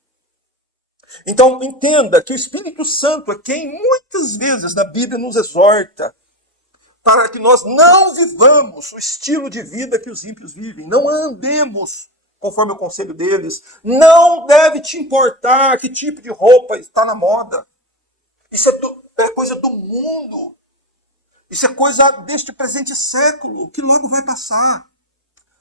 Então, entenda que o Espírito Santo é quem muitas vezes na Bíblia nos exorta para que nós não vivamos o estilo de vida que os ímpios vivem. Não andemos conforme o conselho deles. Não deve te importar que tipo de roupa está na moda. Isso é coisa do mundo. Isso é coisa deste presente século, que logo vai passar.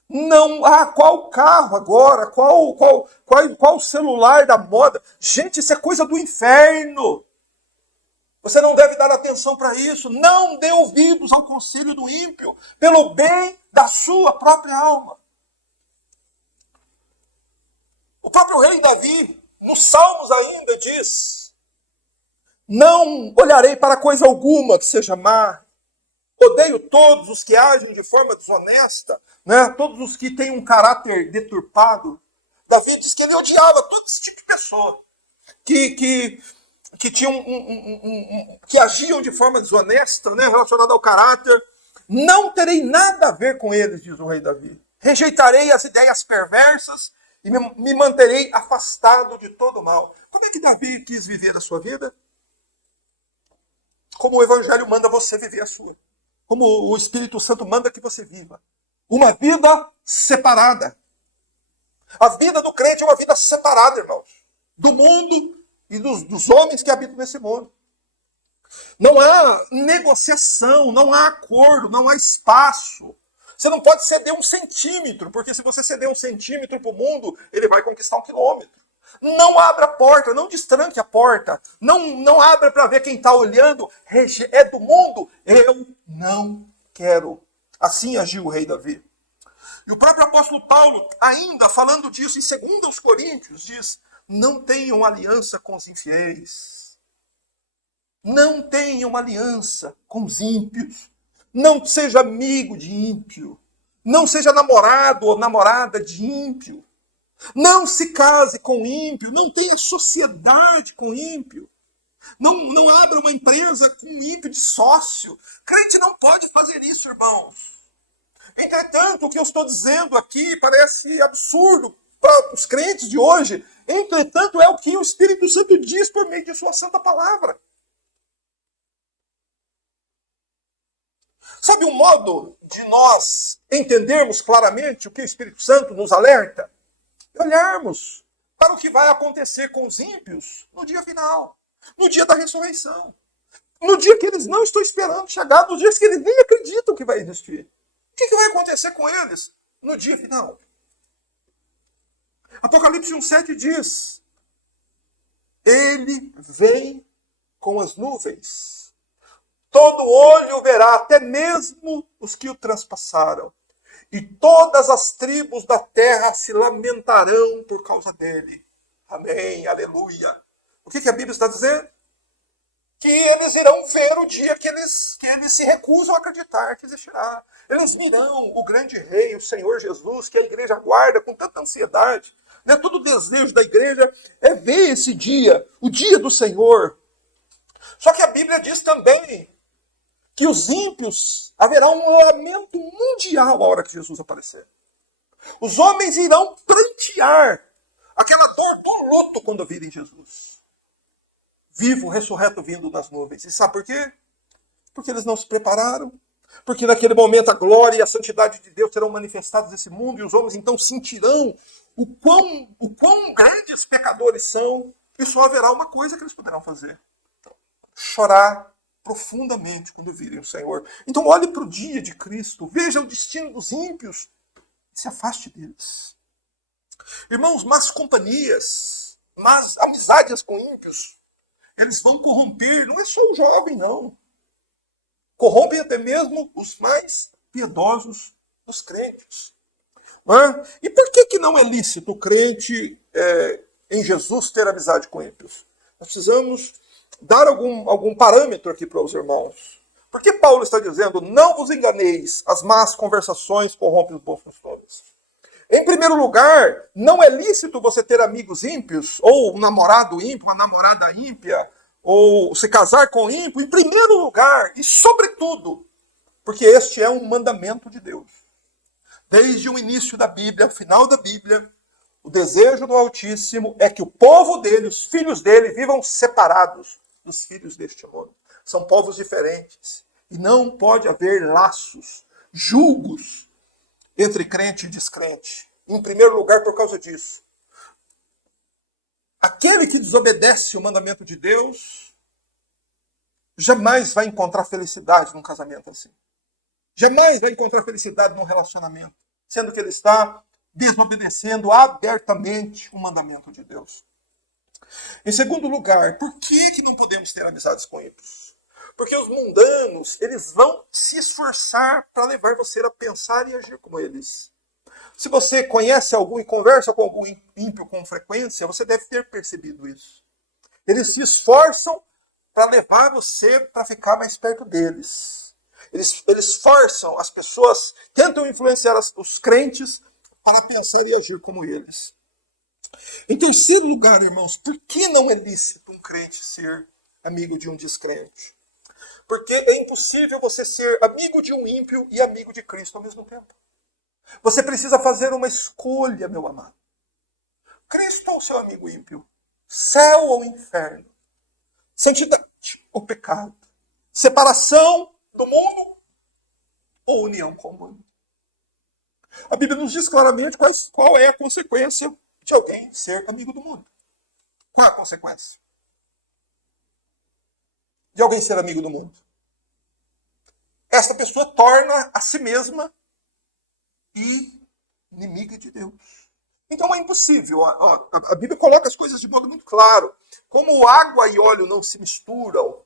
Não, qual carro agora? Qual celular da moda? Gente, isso é coisa do inferno. Você não deve dar atenção para isso. Não dê ouvidos ao conselho do ímpio, pelo bem da sua própria alma. O próprio rei Davi, nos Salmos ainda diz: não olharei para coisa alguma que seja má. Odeio todos os que agem de forma desonesta, né? Todos os que têm um caráter deturpado. Davi diz que ele odiava todo esse tipo de pessoa que tinham que agiam de forma desonesta, né? Relacionada ao caráter. Não terei nada a ver com eles, diz o rei Davi. Rejeitarei as ideias perversas e me manterei afastado de todo mal. Como é que Davi quis viver a sua vida? Como o Evangelho manda você viver a sua. Como o Espírito Santo manda que você viva. Uma vida separada. A vida do crente é uma vida separada, irmãos. Do mundo e dos homens que habitam nesse mundo. Não há negociação, não há acordo, não há espaço. Você não pode ceder 1 centímetro, porque se você ceder 1 centímetro para o mundo, ele vai conquistar 1 quilômetro. Não abra a porta, não destranque a porta. Não abra para ver quem está olhando. É do mundo. Eu não quero. Assim agiu o rei Davi. E o próprio apóstolo Paulo, ainda falando disso em 2 Coríntios, diz: não tenham aliança com os infiéis. Não tenham aliança com os ímpios. Não seja amigo de ímpio. Não seja namorado ou namorada de ímpio. Não se case com ímpio. Não tenha sociedade com ímpio. Não abra uma empresa com ímpio de sócio. Crente não pode fazer isso, irmãos. Entretanto, o que eu estou dizendo aqui parece absurdo para os crentes de hoje. Entretanto, é o que o Espírito Santo diz por meio de sua santa palavra. Sabe um modo de nós entendermos claramente o que o Espírito Santo nos alerta? Olharmos para o que vai acontecer com os ímpios no dia final, no dia da ressurreição. No dia que eles não estão esperando chegar, nos dias que eles nem acreditam que vai existir. O que vai acontecer com eles no dia final? Apocalipse 1,7 diz: ele vem com as nuvens. Todo olho verá, até mesmo os que o transpassaram. E todas as tribos da terra se lamentarão por causa dele. Amém, aleluia. O que a Bíblia está dizendo? Que eles irão ver o dia que eles se recusam a acreditar que existirá. Eles virão o grande rei, o Senhor Jesus, que a igreja aguarda com tanta ansiedade. Né? Todo o desejo da igreja é ver esse dia, o dia do Senhor. Só que a Bíblia diz também que os ímpios haverá um lamento mundial a hora que Jesus aparecer. Os homens irão prantear aquela dor do luto quando virem Jesus. Vivo, ressurreto, vindo nas nuvens. E sabe por quê? Porque eles não se prepararam. Porque naquele momento a glória e a santidade de Deus serão manifestados nesse mundo, e os homens então sentirão o quão grandes pecadores são, e só haverá uma coisa que eles poderão fazer: chorar profundamente quando virem o Senhor. Então olhe para o dia de Cristo, veja o destino dos ímpios e se afaste deles. Irmãos, más companhias, más amizades com ímpios, eles vão corromper, não é só o jovem, não. Corrompem até mesmo os mais piedosos dos crentes. E por que não é lícito o crente em Jesus ter amizade com ímpios? Nós precisamos dar algum parâmetro aqui para os irmãos. Por que Paulo está dizendo: não vos enganeis, as más conversações corrompem os bons costumes? Em primeiro lugar, não é lícito você ter amigos ímpios, ou um namorado ímpio, uma namorada ímpia, ou se casar com ímpio, em primeiro lugar, e sobretudo, porque este é um mandamento de Deus. Desde o início da Bíblia, ao final da Bíblia, o desejo do Altíssimo é que o povo dele, os filhos dele, vivam separados dos filhos deste mundo. São povos diferentes. E não pode haver laços, julgos entre crente e descrente. Em primeiro lugar, por causa disso. Aquele que desobedece o mandamento de Deus jamais vai encontrar felicidade num casamento assim. Jamais vai encontrar felicidade num relacionamento, sendo que ele está desobedecendo abertamente o mandamento de Deus. Em segundo lugar, por que não podemos ter amizades com ímpios? Porque os mundanos, eles vão se esforçar para levar você a pensar e agir como eles. Se você conhece algum e conversa com algum ímpio com frequência, você deve ter percebido isso. Eles se esforçam para levar você para ficar mais perto deles. Eles forçam as pessoas, tentam influenciar os crentes para pensar e agir como eles. Em terceiro lugar, irmãos, por que não é lícito um crente ser amigo de um descrente? Porque é impossível você ser amigo de um ímpio e amigo de Cristo ao mesmo tempo. Você precisa fazer uma escolha, meu amado. Cristo ou seu amigo ímpio? Céu ou inferno? Santidade ou pecado? Separação do mundo ou união com o mundo? A Bíblia nos diz claramente qual é a consequência de alguém ser amigo do mundo. Qual é a consequência de alguém ser amigo do mundo? Esta pessoa torna a si mesma inimiga de Deus. Então é impossível. A Bíblia coloca as coisas de modo muito claro. Como água e óleo não se misturam,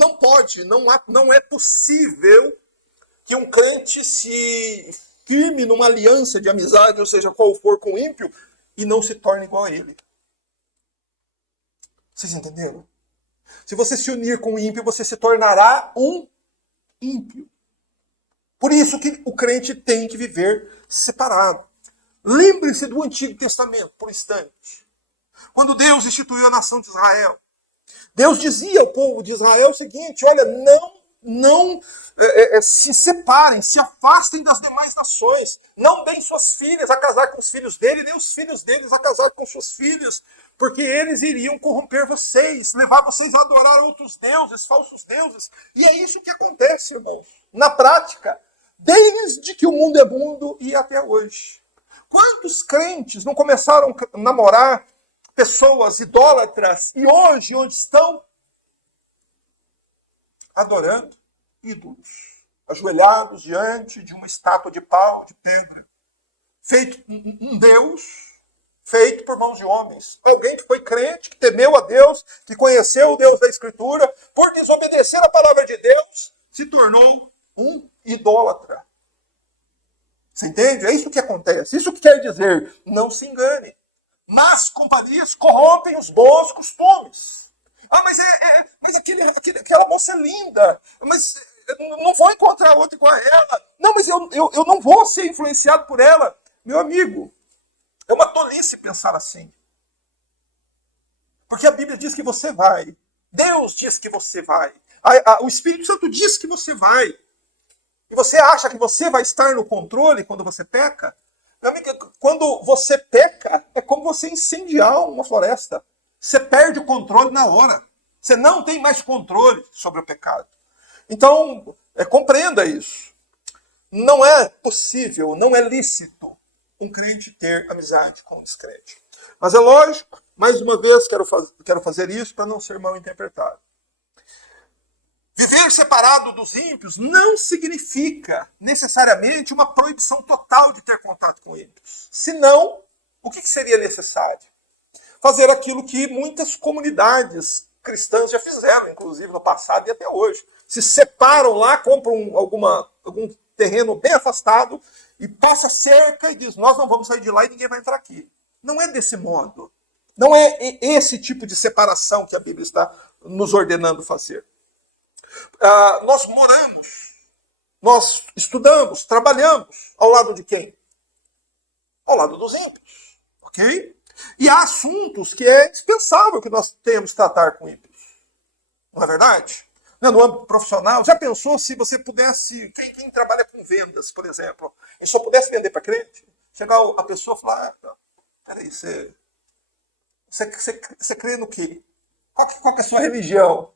não pode, não é possível que um crente se firme numa aliança de amizade, ou seja, qual for, com o ímpio, e não se torne igual a ele. Vocês entenderam? Se você se unir com o ímpio, você se tornará um ímpio. Por isso que o crente tem que viver separado. Lembre-se do Antigo Testamento, por um instante. Quando Deus instituiu a nação de Israel, Deus dizia ao povo de Israel o seguinte: olha, não se separem, se afastem das demais nações. Não deem suas filhas a casar com os filhos dele, nem os filhos deles a casar com suas filhas, porque eles iriam corromper vocês, levar vocês a adorar outros deuses, falsos deuses. E é isso que acontece, irmãos, na prática, desde que o mundo é mundo e até hoje. Quantos crentes não começaram a namorar pessoas idólatras e hoje, onde estão? Adorando ídolos, ajoelhados diante de uma estátua de pau, de pedra, feito um Deus, feito por mãos de homens. Alguém que foi crente, que temeu a Deus, que conheceu o Deus da Escritura, por desobedecer a palavra de Deus, se tornou um idólatra. Você entende? É isso que acontece. Isso que quer dizer, não se engane. Más companhias corrompem os bons costumes. Ah, mas aquela moça é linda. Mas eu não vou encontrar outra igual a ela. Não, mas eu não vou ser influenciado por ela. Meu amigo, é uma tolice pensar assim. Porque a Bíblia diz que você vai. Deus diz que você vai. O Espírito Santo diz que você vai. E você acha que você vai estar no controle quando você peca? Meu amigo, quando você peca, é como você incendiar uma floresta. Você perde o controle na hora. Você não tem mais controle sobre o pecado. Então, compreenda isso. Não é possível, não é lícito um crente ter amizade com um descrente. Mas é lógico, mais uma vez quero fazer isso para não ser mal interpretado. Viver separado dos ímpios não significa necessariamente uma proibição total de ter contato com ímpios. Senão, o que seria necessário? Fazer aquilo que muitas comunidades cristãs já fizeram, inclusive no passado e até hoje. Se separam lá, compram algum terreno bem afastado e passa cerca e diz: nós não vamos sair de lá e ninguém vai entrar aqui. Não é desse modo. Não é esse tipo de separação que a Bíblia está nos ordenando fazer. Nós moramos, nós estudamos, trabalhamos ao lado de quem? Ao lado dos ímpios, ok? E há assuntos que é indispensável que nós tenhamos que tratar com ímpios. Não é verdade? No âmbito profissional, já pensou se você pudesse, quem trabalha com vendas, por exemplo, e só pudesse vender para crente? Chegar a pessoa e falar: peraí, você crê no quê? Qual que é a sua religião?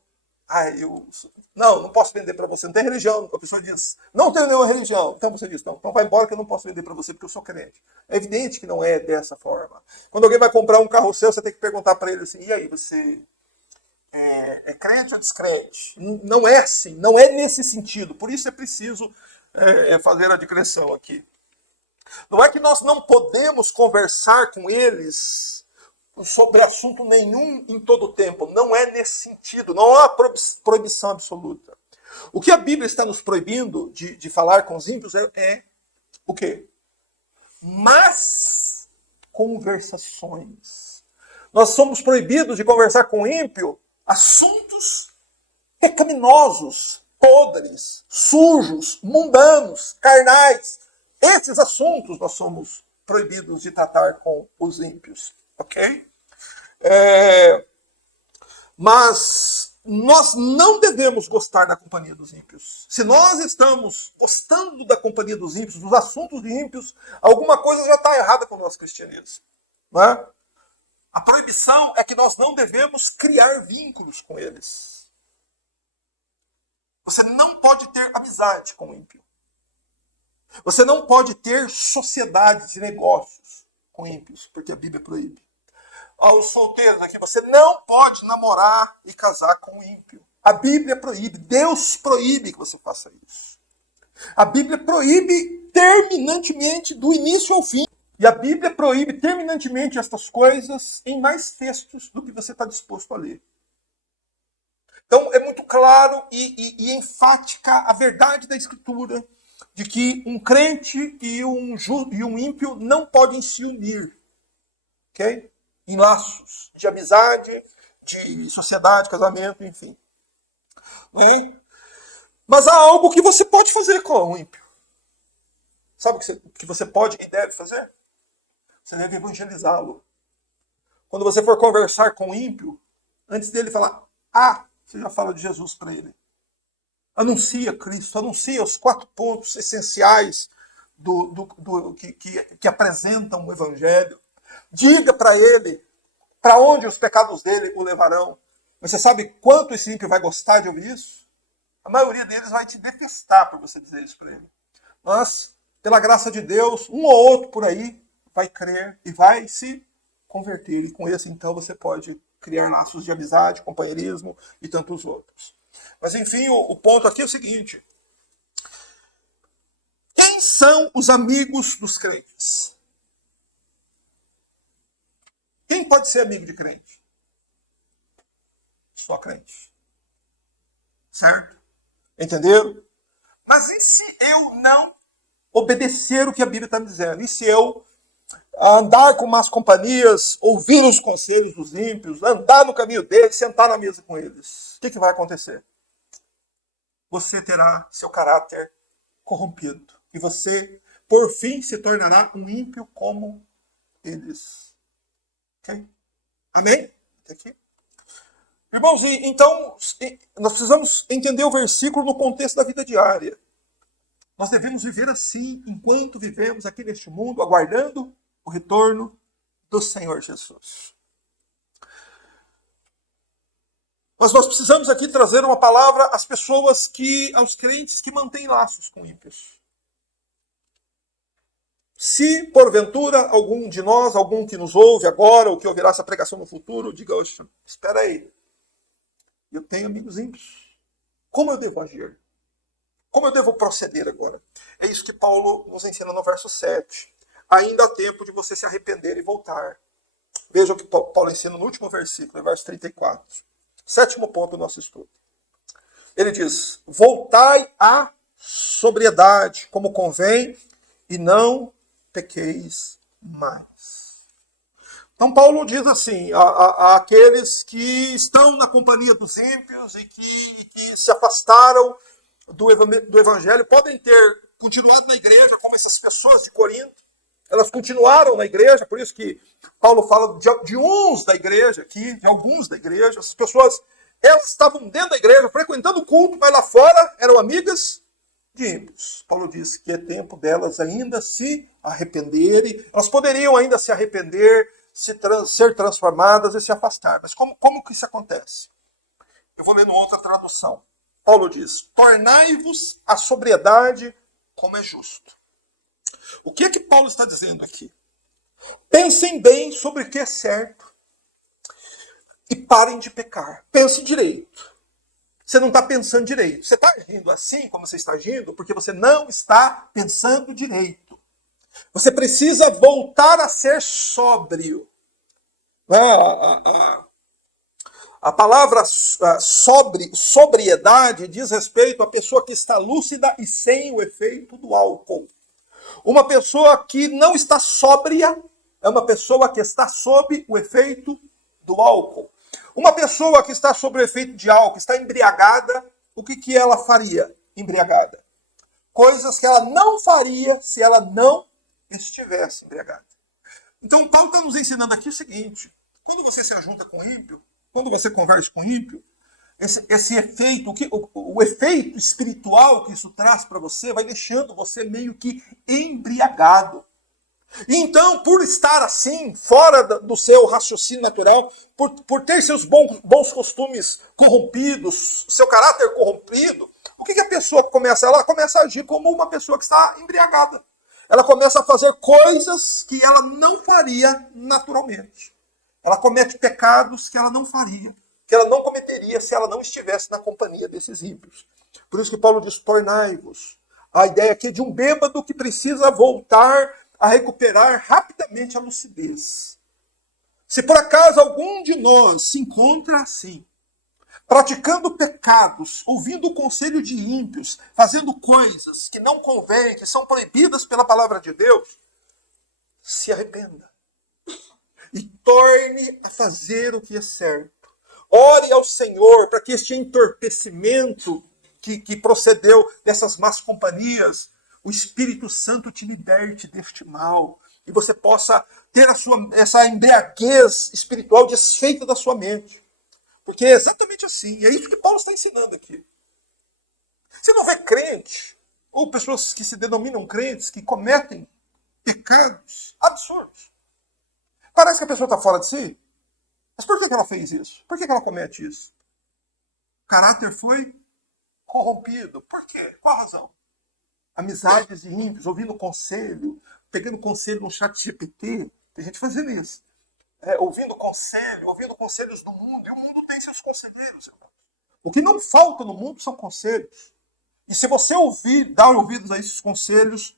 Não posso vender para você, não tem religião. A pessoa diz: não tenho nenhuma religião. Então você diz: não, então vai embora que eu não posso vender para você porque eu sou crente. É evidente que não é dessa forma. Quando alguém vai comprar um carro seu, você tem que perguntar para ele assim: e aí, você é crente ou descrente? Não é assim, não é nesse sentido. Por isso é preciso fazer a digressão aqui. Não é que nós não podemos conversar com eles sobre assunto nenhum em todo o tempo. Não é nesse sentido. Não há proibição absoluta. O que a Bíblia está nos proibindo de falar com os ímpios é o quê? Mas conversações. Nós somos proibidos de conversar com o ímpio assuntos pecaminosos, podres, sujos, mundanos, carnais. Esses assuntos nós somos proibidos de tratar com os ímpios. Ok? Mas nós não devemos gostar da companhia dos ímpios. Se nós estamos gostando da companhia dos ímpios, dos assuntos de ímpios, alguma coisa já está errada com o nosso cristianismo. Não é? A proibição é que nós não devemos criar vínculos com eles. Você não pode ter amizade com o ímpio. Você não pode ter sociedade de negócios com ímpios, porque a Bíblia proíbe. Aos solteiros aqui, você não pode namorar e casar com um ímpio. A Bíblia proíbe, Deus proíbe que você faça isso. A Bíblia proíbe terminantemente do início ao fim. E a Bíblia proíbe terminantemente estas coisas em mais textos do que você está disposto a ler. Então é muito claro e enfática a verdade da Escritura de que um crente e um ímpio não podem se unir, ok? Em laços de amizade, de sociedade, casamento, enfim. Né? Mas há algo que você pode fazer com o ímpio. Sabe o que você pode e deve fazer? Você deve evangelizá-lo. Quando você for conversar com o ímpio, antes dele falar, você já fala de Jesus para ele. Anuncia Cristo, anuncia os 4 pontos essenciais que apresentam o Evangelho. Diga para ele para onde os pecados dele o levarão. Mas você sabe quanto esse ímpio vai gostar de ouvir isso? A maioria deles vai te detestar por você dizer isso para ele. Mas, pela graça de Deus, um ou outro por aí vai crer e vai se converter. E com esse, então, você pode criar laços de amizade, companheirismo e tantos outros. Mas, enfim, o ponto aqui é o seguinte. Quem são os amigos dos crentes? Quem pode ser amigo de crente? Só crente. Certo? Entenderam? Mas e se eu não obedecer o que a Bíblia está me dizendo? E se eu andar com más companhias, ouvir os conselhos dos ímpios, andar no caminho deles, sentar na mesa com eles? O que vai acontecer? Você terá seu caráter corrompido. E você, por fim, se tornará um ímpio como eles. Ok? Amém? Até aqui. Irmãos, então, nós precisamos entender o versículo no contexto da vida diária. Nós devemos viver assim enquanto vivemos aqui neste mundo, aguardando o retorno do Senhor Jesus. Mas nós precisamos aqui trazer uma palavra às pessoas aos crentes que mantêm laços com ímpios. Se, porventura, algum de nós, algum que nos ouve agora, ou que ouvirá essa pregação no futuro, diga, oxe, espera aí, eu tenho amigos ímpios. Como eu devo agir? Como eu devo proceder agora? É isso que Paulo nos ensina no verso 7. Ainda há tempo de você se arrepender e voltar. Veja o que Paulo ensina no último versículo, no verso 34. 7º ponto do nosso estudo. Ele diz, voltai à sobriedade, como convém, e não pequeis mais. Então Paulo diz assim, àqueles que estão na companhia dos ímpios e que se afastaram do evangelho, podem ter continuado na igreja, como essas pessoas de Corinto. Elas continuaram na igreja, por isso que Paulo fala de uns da igreja aqui, de alguns da igreja. Essas pessoas, elas estavam dentro da igreja, frequentando o culto, mas lá fora eram amigas de ímpios. Paulo diz que é tempo delas ainda se arrependerem. Elas poderiam ainda se arrepender, ser transformadas e se afastar. Mas como que isso acontece? Eu vou ler numa outra tradução. Paulo diz, tornai-vos à sobriedade como é justo. O que é que Paulo está dizendo aqui? Pensem bem sobre o que é certo e parem de pecar. Pensem direito. Você não está pensando direito. Você está agindo assim como você está agindo porque você não está pensando direito. Você precisa voltar a ser sóbrio. A palavra sobriedade diz respeito à pessoa que está lúcida e sem o efeito do álcool. Uma pessoa que não está sóbria é uma pessoa que está sob o efeito do álcool. Uma pessoa que está sob o efeito de álcool, está embriagada, o que ela faria embriagada? Coisas que ela não faria se ela não estivesse embriagada. Então Paulo está nos ensinando aqui o seguinte, quando você se ajunta com ímpio, quando você conversa com ímpio, esse efeito, o efeito espiritual que isso traz para você, vai deixando você meio que embriagado. E então, por estar assim, fora do seu raciocínio natural, por ter seus bons costumes corrompidos, seu caráter corrompido, o que a pessoa começa? Ela começa a agir como uma pessoa que está embriagada. Ela começa a fazer coisas que ela não faria naturalmente. Ela comete pecados que ela não faria, que ela não cometeria se ela não estivesse na companhia desses ímpios. Por isso que Paulo diz, tornai-vos. A ideia aqui é de um bêbado que precisa voltar a recuperar rapidamente a lucidez. Se por acaso algum de nós se encontra assim, praticando pecados, ouvindo o conselho de ímpios, fazendo coisas que não convêm, que são proibidas pela palavra de Deus, se arrependa e torne a fazer o que é certo. Ore ao Senhor para que este entorpecimento que procedeu dessas más companhias, o Espírito Santo te liberte deste mal e você possa ter essa embriaguez espiritual desfeita da sua mente. Porque é exatamente assim, é isso que Paulo está ensinando aqui. Você não vê crente, ou pessoas que se denominam crentes, que cometem pecados absurdos. Parece que a pessoa está fora de si. Mas por que ela fez isso? Por que ela comete isso? O caráter foi corrompido. Por quê? Qual a razão? Amizades de ímpios, ouvindo conselho, pegando conselho no chat GPT. Tem gente fazendo isso. Ouvindo conselhos do mundo. E o mundo tem seus conselheiros, irmãos. O que não falta no mundo são conselhos. E se você dar ouvidos a esses conselhos,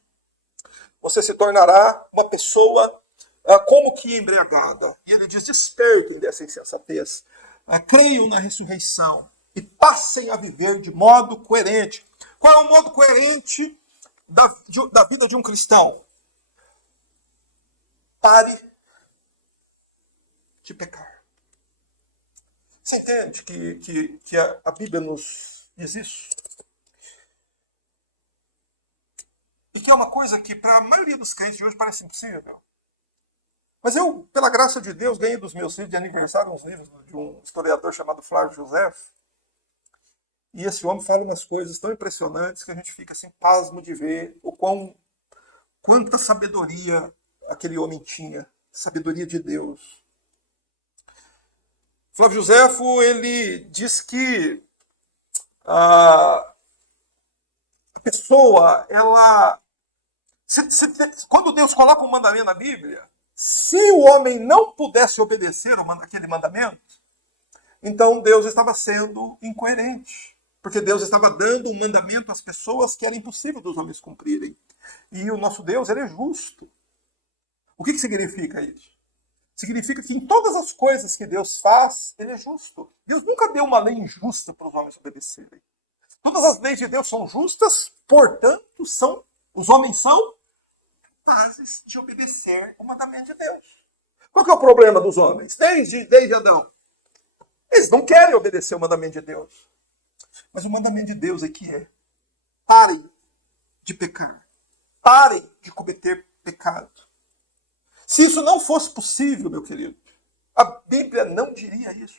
você se tornará uma pessoa como que embriagada. E ele diz, despertem dessa insensatez. Creiam na ressurreição e passem a viver de modo coerente. Qual é o modo coerente da vida de um cristão? Pare de pecar. Você entende que a Bíblia nos diz isso? E que é uma coisa que para a maioria dos crentes de hoje parece impossível. Mas eu, pela graça de Deus, ganhei dos meus filhos de aniversário uns livros de um historiador chamado Flávio José. E esse homem fala umas coisas tão impressionantes que a gente fica assim, pasmo de ver quanta sabedoria aquele homem tinha. Sabedoria de Deus. Flávio Josefo, ele diz que a pessoa, quando Deus coloca um mandamento na Bíblia, se o homem não pudesse obedecer aquele mandamento, então Deus estava sendo incoerente. Porque Deus estava dando um mandamento às pessoas que era impossível dos homens cumprirem. E o nosso Deus, ele é justo. O que significa isso? Significa que em todas as coisas que Deus faz, ele é justo. Deus nunca deu uma lei injusta para os homens obedecerem. Todas as leis de Deus são justas, portanto, os homens são capazes de obedecer o mandamento de Deus. Qual que é o problema dos homens? Desde Adão. Eles não querem obedecer o mandamento de Deus. Mas o mandamento de Deus é que parem de pecar. Parem de cometer pecado. Se isso não fosse possível, meu querido, a Bíblia não diria isso.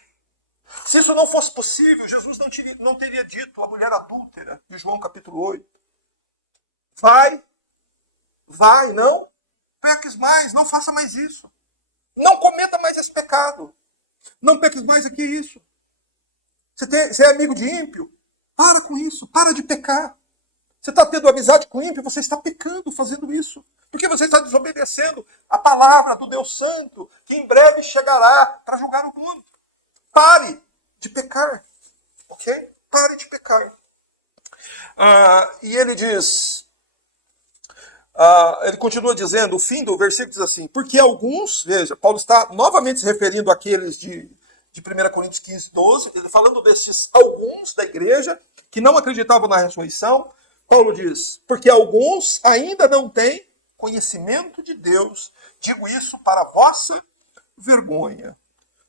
Se isso não fosse possível, Jesus não teria dito à mulher adúltera, de João capítulo 8. Vai, não peques mais, não faça mais isso. Não cometa mais esse pecado. Não peques mais aqui isso. Você é amigo de ímpio? Para com isso, para de pecar. Você está tendo amizade com ímpio, você está pecando fazendo isso. Porque você está desobedecendo a palavra do Deus Santo, que em breve chegará para julgar o mundo. Pare de pecar. Ok? Pare de pecar. E ele diz... ele continua dizendo, o fim do versículo diz assim, porque alguns, veja, Paulo está novamente se referindo àqueles de 1 Coríntios 15, 12, ele falando desses alguns da igreja que não acreditavam na ressurreição. Paulo diz, porque alguns ainda não têm conhecimento de Deus, digo isso para vossa vergonha.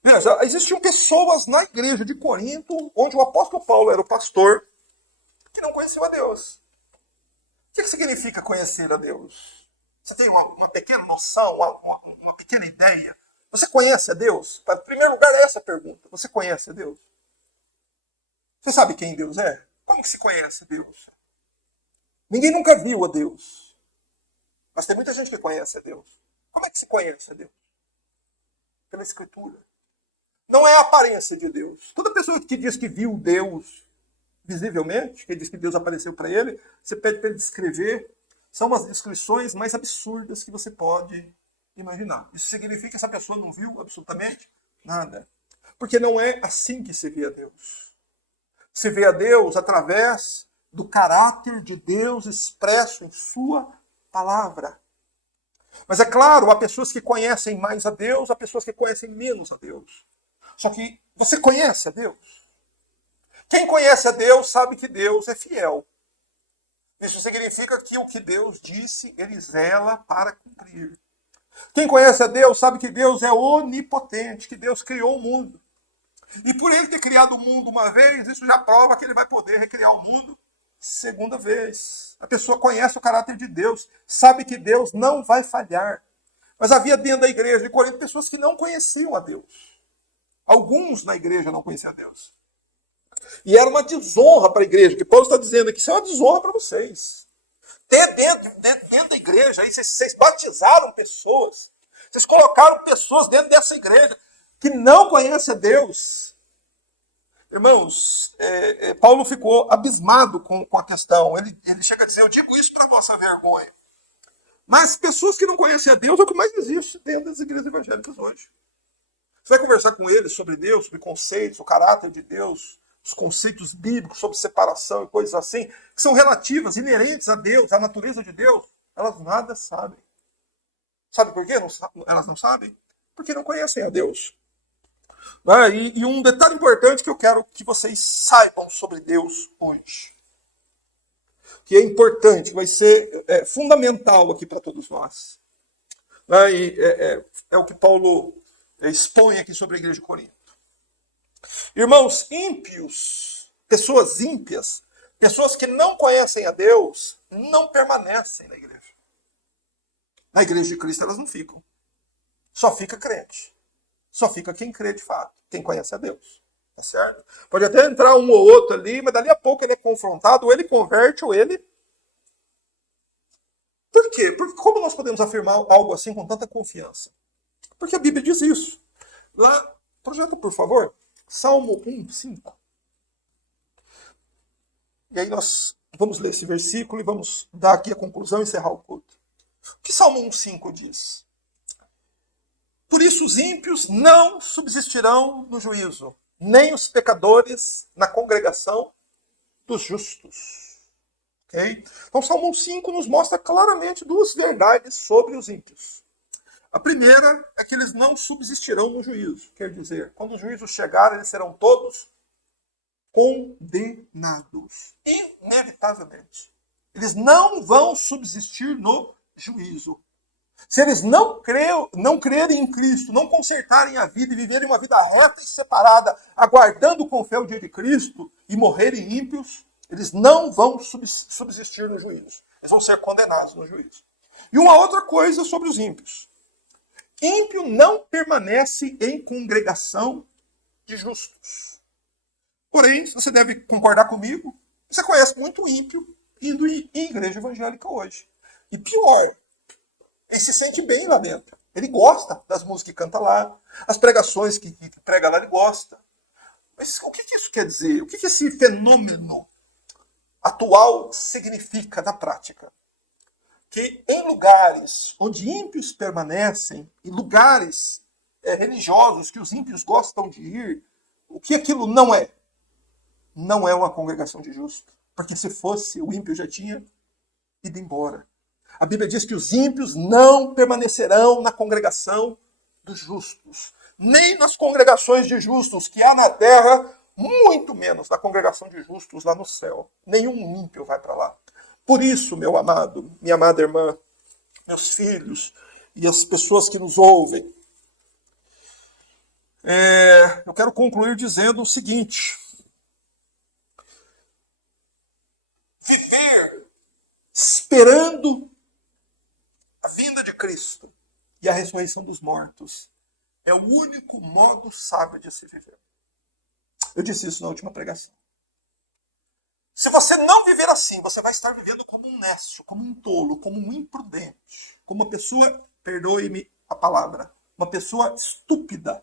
Veja, existiam pessoas na igreja de Corinto, onde o apóstolo Paulo era o pastor, que não conheciam a Deus. O que significa conhecer a Deus? Você tem uma pequena noção, uma pequena ideia? Você conhece a Deus? Em primeiro lugar, é essa a pergunta. Você conhece a Deus? Você sabe quem Deus é? Como que se conhece a Deus? Ninguém nunca viu a Deus. Mas tem muita gente que conhece a Deus. Como é que se conhece a Deus? Pela Escritura. Não é a aparência de Deus. Toda pessoa que diz que viu Deus visivelmente, que diz que Deus apareceu para ele, você pede para ele descrever, são umas descrições mais absurdas que você pode imaginar. Isso significa que essa pessoa não viu absolutamente nada. Porque não é assim que se vê a Deus. Se vê a Deus através do caráter de Deus expresso em sua palavra. Mas é claro, há pessoas que conhecem mais a Deus, há pessoas que conhecem menos a Deus. Só que você conhece a Deus? Quem conhece a Deus sabe que Deus é fiel. Isso significa que o que Deus disse, ele zela para cumprir. Quem conhece a Deus sabe que Deus é onipotente, que Deus criou o mundo. E por ele ter criado o mundo uma vez, isso já prova que ele vai poder recriar o mundo segunda vez. A pessoa conhece o caráter de Deus, sabe que Deus não vai falhar. Mas havia dentro da igreja de Corinto pessoas que não conheciam a Deus. Alguns na igreja não conheciam a Deus. E era uma desonra para a igreja, que Paulo está dizendo aqui, isso é uma desonra para vocês. Ter dentro da igreja, aí vocês batizaram pessoas, vocês colocaram pessoas dentro dessa igreja que não conhecem a Deus. Irmãos, Paulo ficou abismado com a questão. Ele chega a dizer, eu digo isso para vossa vergonha. Mas pessoas que não conhecem a Deus é o que mais existe dentro das igrejas evangélicas hoje. Você vai conversar com eles sobre Deus, sobre conceitos, o caráter de Deus, os conceitos bíblicos sobre separação e coisas assim, que são relativas, inerentes a Deus, à natureza de Deus, elas nada sabem. Sabe por quê? Elas não sabem? Porque não conhecem a Deus. E um detalhe importante que eu quero que vocês saibam sobre Deus hoje, que é importante, que vai ser fundamental aqui para todos nós. É o que Paulo expõe aqui sobre a igreja de Corinto. Irmãos, ímpios, pessoas ímpias, pessoas que não conhecem a Deus, não permanecem na igreja. Na igreja de Cristo elas não ficam. Só fica crente. Só fica quem crê de fato, quem conhece a Deus. Tá certo? Pode até entrar um ou outro ali, mas dali a pouco ele é confrontado, ou ele converte, ou ele... Por quê? Porque como nós podemos afirmar algo assim com tanta confiança? Porque a Bíblia diz isso. Lá, projeta, por favor, Salmo 1:5. E aí nós vamos ler esse versículo e vamos dar aqui a conclusão e encerrar o culto. O que Salmo 1:5 diz? Por isso os ímpios não subsistirão no juízo, nem os pecadores na congregação dos justos. Okay? Então, Salmo 1:5 nos mostra claramente duas verdades sobre os ímpios. A primeira é que eles não subsistirão no juízo. Quer dizer, quando o juízo chegar, eles serão todos condenados. Inevitavelmente. Eles não vão subsistir no juízo. Se eles não crerem em Cristo, não consertarem a vida e viverem uma vida reta e separada, aguardando com fé o dia de Cristo e morrerem ímpios, eles não vão subsistir no juízo. Eles vão ser condenados no juízo. E uma outra coisa sobre os ímpios. Ímpio não permanece em congregação de justos. Porém, você deve concordar comigo, você conhece muito ímpio indo em igreja evangélica hoje. E pior, ele se sente bem lá dentro. Ele gosta das músicas que canta lá, as pregações que prega lá, ele gosta. Mas o que isso quer dizer? O que esse fenômeno atual significa na prática? Que em lugares onde ímpios permanecem, em lugares religiosos que os ímpios gostam de ir, o que aquilo não é? Não é uma congregação de justos. Porque se fosse, o ímpio já tinha ido embora. A Bíblia diz que os ímpios não permanecerão na congregação dos justos. Nem nas congregações de justos que há na terra, muito menos na congregação de justos lá no céu. Nenhum ímpio vai para lá. Por isso, meu amado, minha amada irmã, meus filhos e as pessoas que nos ouvem, eu quero concluir dizendo o seguinte: viver esperando a vinda de Cristo e a ressurreição dos mortos é o único modo sábio de se viver. Eu disse isso na última pregação. Se você não viver assim, você vai estar vivendo como um nécio, como um tolo, como um imprudente, como uma pessoa, perdoe-me a palavra, uma pessoa estúpida.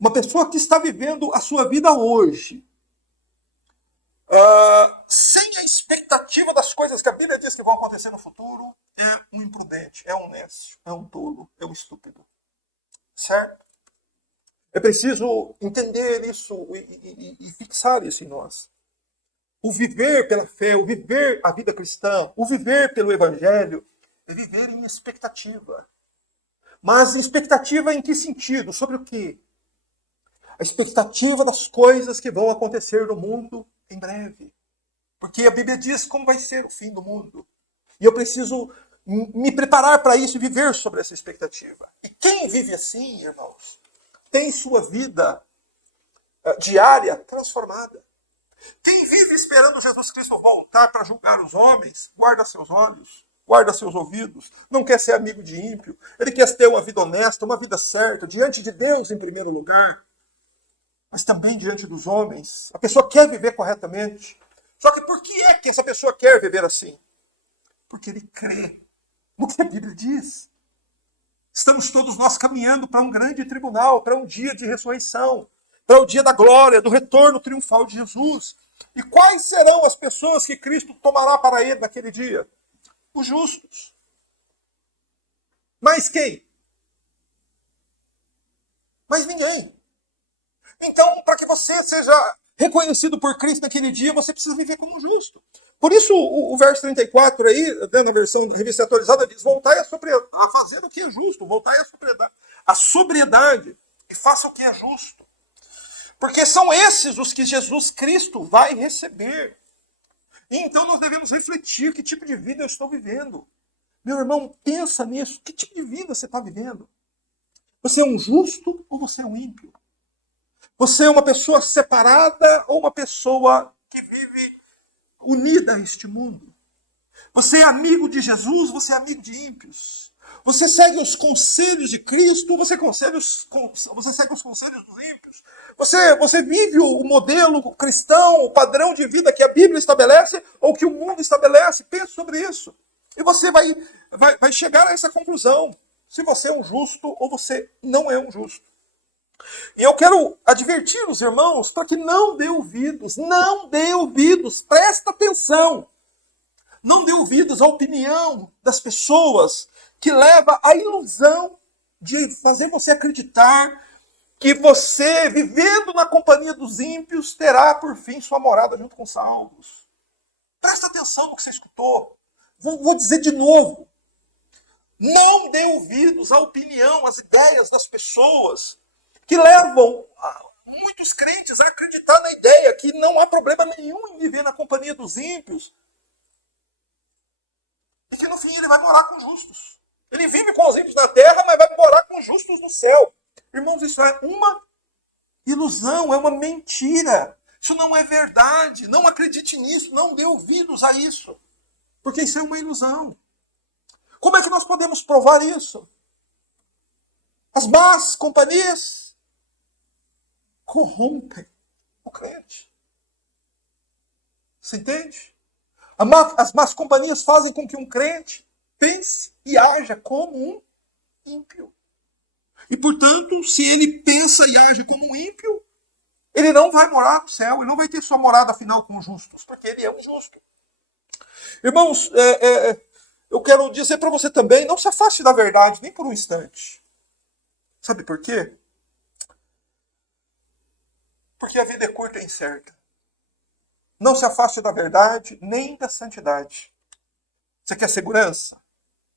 Uma pessoa que está vivendo a sua vida hoje, sem a expectativa das coisas que a Bíblia diz que vão acontecer no futuro, é um imprudente, é um nécio, é um tolo, é um estúpido. Certo? É preciso entender isso e fixar isso em nós. O viver pela fé, o viver a vida cristã, o viver pelo Evangelho, é viver em expectativa. Mas expectativa em que sentido? Sobre o quê? a expectativa das coisas que vão acontecer no mundo em breve. Porque a Bíblia diz como vai ser o fim do mundo. E eu preciso me preparar para isso e viver sobre essa expectativa. E quem vive assim, irmãos, tem sua vida diária transformada. Quem vive esperando Jesus Cristo voltar para julgar os homens, guarda seus olhos, guarda seus ouvidos, não quer ser amigo de ímpio, ele quer ter uma vida honesta, uma vida certa, diante de Deus em primeiro lugar, mas também diante dos homens. A pessoa quer viver corretamente. Só que por que é que essa pessoa quer viver assim? Porque ele crê no que a Bíblia diz. Estamos todos nós caminhando para um grande tribunal, para um dia de ressurreição, para o dia da glória, do retorno triunfal de Jesus. E quais serão as pessoas que Cristo tomará para ele naquele dia? Os justos. Mas quem? Mas ninguém. Então, para que você seja reconhecido por Cristo naquele dia, você precisa viver como justo. Por isso, o verso 34 aí, na versão da revista atualizada, diz: voltai a fazer o que é justo, voltai à sobriedade e faça o que é justo. Porque são esses os que Jesus Cristo vai receber. E então nós devemos refletir que tipo de vida eu estou vivendo. Meu irmão, pensa nisso. Que tipo de vida você está vivendo? Você é um justo ou você é um ímpio? Você é uma pessoa separada ou uma pessoa que vive unida a este mundo? Você é amigo de Jesus ou você é amigo de ímpios? Você segue os conselhos de Cristo ou você segue os conselhos dos ímpios? Você vive o modelo cristão, o padrão de vida que a Bíblia estabelece ou que o mundo estabelece? Pense sobre isso. E você vai chegar a essa conclusão. Se você é um justo ou você não é um justo. E eu quero advertir os irmãos para que não dê ouvidos, presta atenção. Não dê ouvidos à opinião das pessoas que leva à ilusão de fazer você acreditar que você, vivendo na companhia dos ímpios, terá por fim sua morada junto com os salvos. Presta atenção no que você escutou. Vou dizer de novo. Não dê ouvidos à opinião, às ideias das pessoas que levam muitos crentes a acreditar na ideia que não há problema nenhum em viver na companhia dos ímpios. E que no fim ele vai morar com os justos. Ele vive com os ímpios na terra, mas vai morar com os justos no céu. Irmãos, isso é uma ilusão, é uma mentira. Isso não é verdade. Não acredite nisso, não dê ouvidos a isso. Porque isso é uma ilusão. Como é que nós podemos provar isso? As más companhias corrompem o crente. Você entende? As más companhias fazem com que um crente pense e haja como um ímpio. E, portanto, se ele pensa e age como um ímpio, ele não vai morar no céu, ele não vai ter sua morada final com os justos, porque ele é um justo. Irmãos, eu quero dizer para você também, não se afaste da verdade, nem por um instante. Sabe por quê? Porque a vida é curta e incerta. Não se afaste da verdade, nem da santidade. Você quer segurança?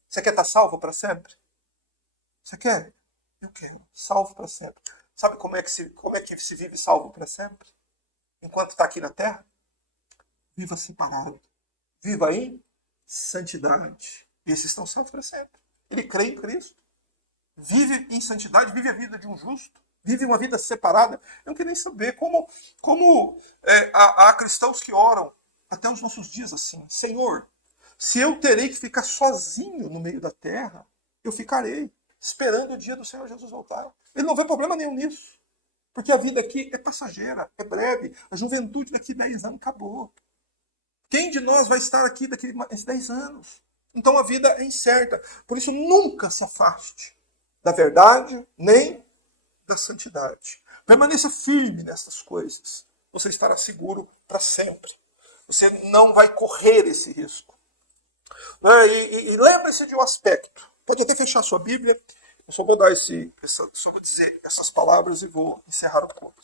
Você quer estar salvo para sempre? Você quer? Eu quero. Salvo para sempre. Sabe como é que se vive salvo para sempre? Enquanto está aqui na terra? Viva separado. Viva em santidade. Esses estão santos para sempre. Ele crê em Cristo. Vive em santidade, vive a vida de um justo. Vive uma vida separada. Eu não quero nem saber como há cristãos que oram até os nossos dias assim. Senhor, se eu terei que ficar sozinho no meio da terra, eu ficarei, esperando o dia do Senhor Jesus voltar. Ele não vê problema nenhum nisso. Porque a vida aqui é passageira, é breve. A juventude daqui a 10 anos acabou. Quem de nós vai estar aqui daqui a 10 anos? Então a vida é incerta. Por isso nunca se afaste da verdade, nem da santidade. Permaneça firme nessas coisas. Você estará seguro para sempre. Você não vai correr esse risco. E lembre-se de um aspecto. Pode até fechar sua Bíblia. Eu só vou dizer essas palavras e vou encerrar o culto.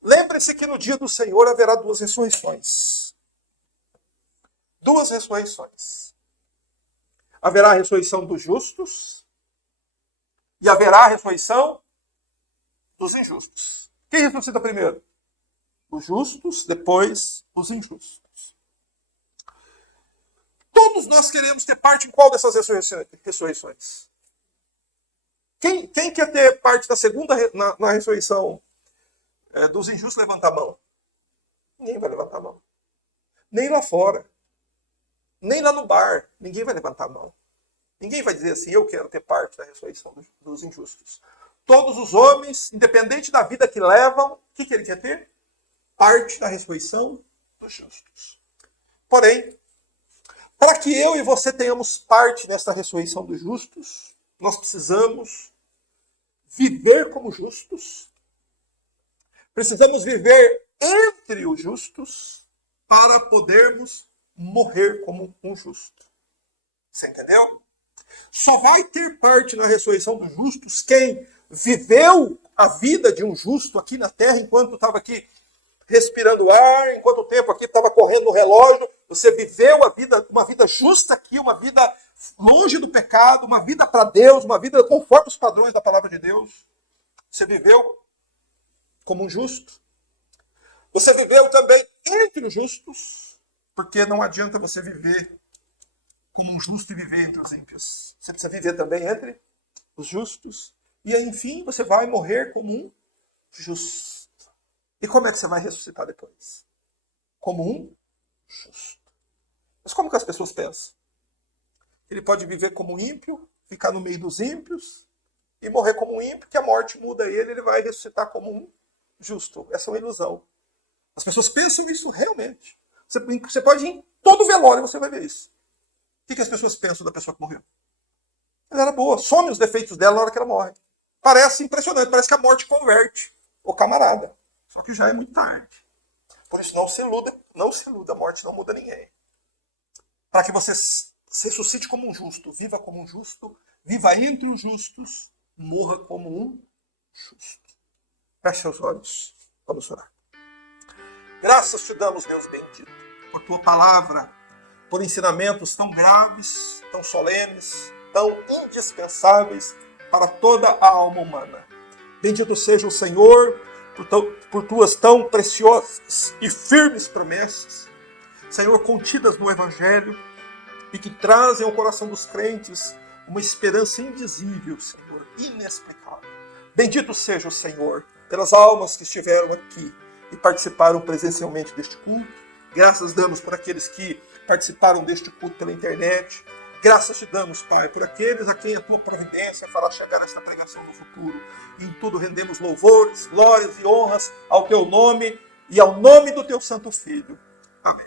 Lembre-se que no dia do Senhor haverá duas ressurreições. Duas ressurreições. Haverá a ressurreição dos justos e haverá a ressurreição dos injustos. Quem ressuscita primeiro? Os justos, depois os injustos. Todos nós queremos ter parte em qual dessas ressurreições? Quem quer ter parte da segunda, na ressurreição dos injustos, levanta a mão. Ninguém vai levantar a mão. Nem lá fora. Nem lá no bar. Ninguém vai levantar a mão. Ninguém vai dizer assim, eu quero ter parte da ressurreição dos injustos. Todos os homens, independente da vida que levam, o que ele quer ter? Parte da ressurreição dos justos. Porém, para que eu e você tenhamos parte nesta ressurreição dos justos, nós precisamos viver como justos. Precisamos viver entre os justos para podermos morrer como um justo. Você entendeu? Só vai ter parte na ressurreição dos justos quem viveu a vida de um justo aqui na terra enquanto estava aqui respirando ar, enquanto o tempo aqui estava correndo no relógio. Você viveu uma vida justa aqui, uma vida longe do pecado, uma vida para Deus, uma vida conforme os padrões da palavra de Deus. Você viveu como um justo. Você viveu também entre os justos, porque não adianta você viver como um justo e viver entre os ímpios. Você precisa viver também entre os justos. E aí, enfim, você vai morrer como um justo. E como é que você vai ressuscitar depois? Como um justo. Mas como que as pessoas pensam? Ele pode viver como um ímpio, ficar no meio dos ímpios e morrer como um ímpio, que a morte muda ele vai ressuscitar como um justo. Essa é uma ilusão. As pessoas pensam isso realmente. Você pode ir em todo velório e você vai ver isso. O que as pessoas pensam da pessoa que morreu? Ela era boa, some os defeitos dela na hora que ela morre. Parece impressionante, parece que a morte converte o camarada. Só que já é muito tarde. Por isso, não se iluda, a morte não muda ninguém. Para que você se ressuscite como um justo, viva como um justo, viva entre os justos, morra como um justo. Feche seus olhos, vamos orar. Graças te damos, Deus bendito, por tua palavra, por ensinamentos tão graves, tão solenes, tão indispensáveis para toda a alma humana. Bendito seja o Senhor por tuas tão preciosas e firmes promessas, Senhor, contidas no Evangelho e que trazem ao coração dos crentes uma esperança indizível, Senhor, inexplicável. Bendito seja o Senhor pelas almas que estiveram aqui e participaram presencialmente deste culto. Graças damos por aqueles que participaram deste culto pela internet. Graças te damos, Pai, por aqueles a quem a tua providência fará chegar esta pregação no futuro. E em tudo rendemos louvores, glórias e honras ao teu nome e ao nome do teu santo Filho. Amém.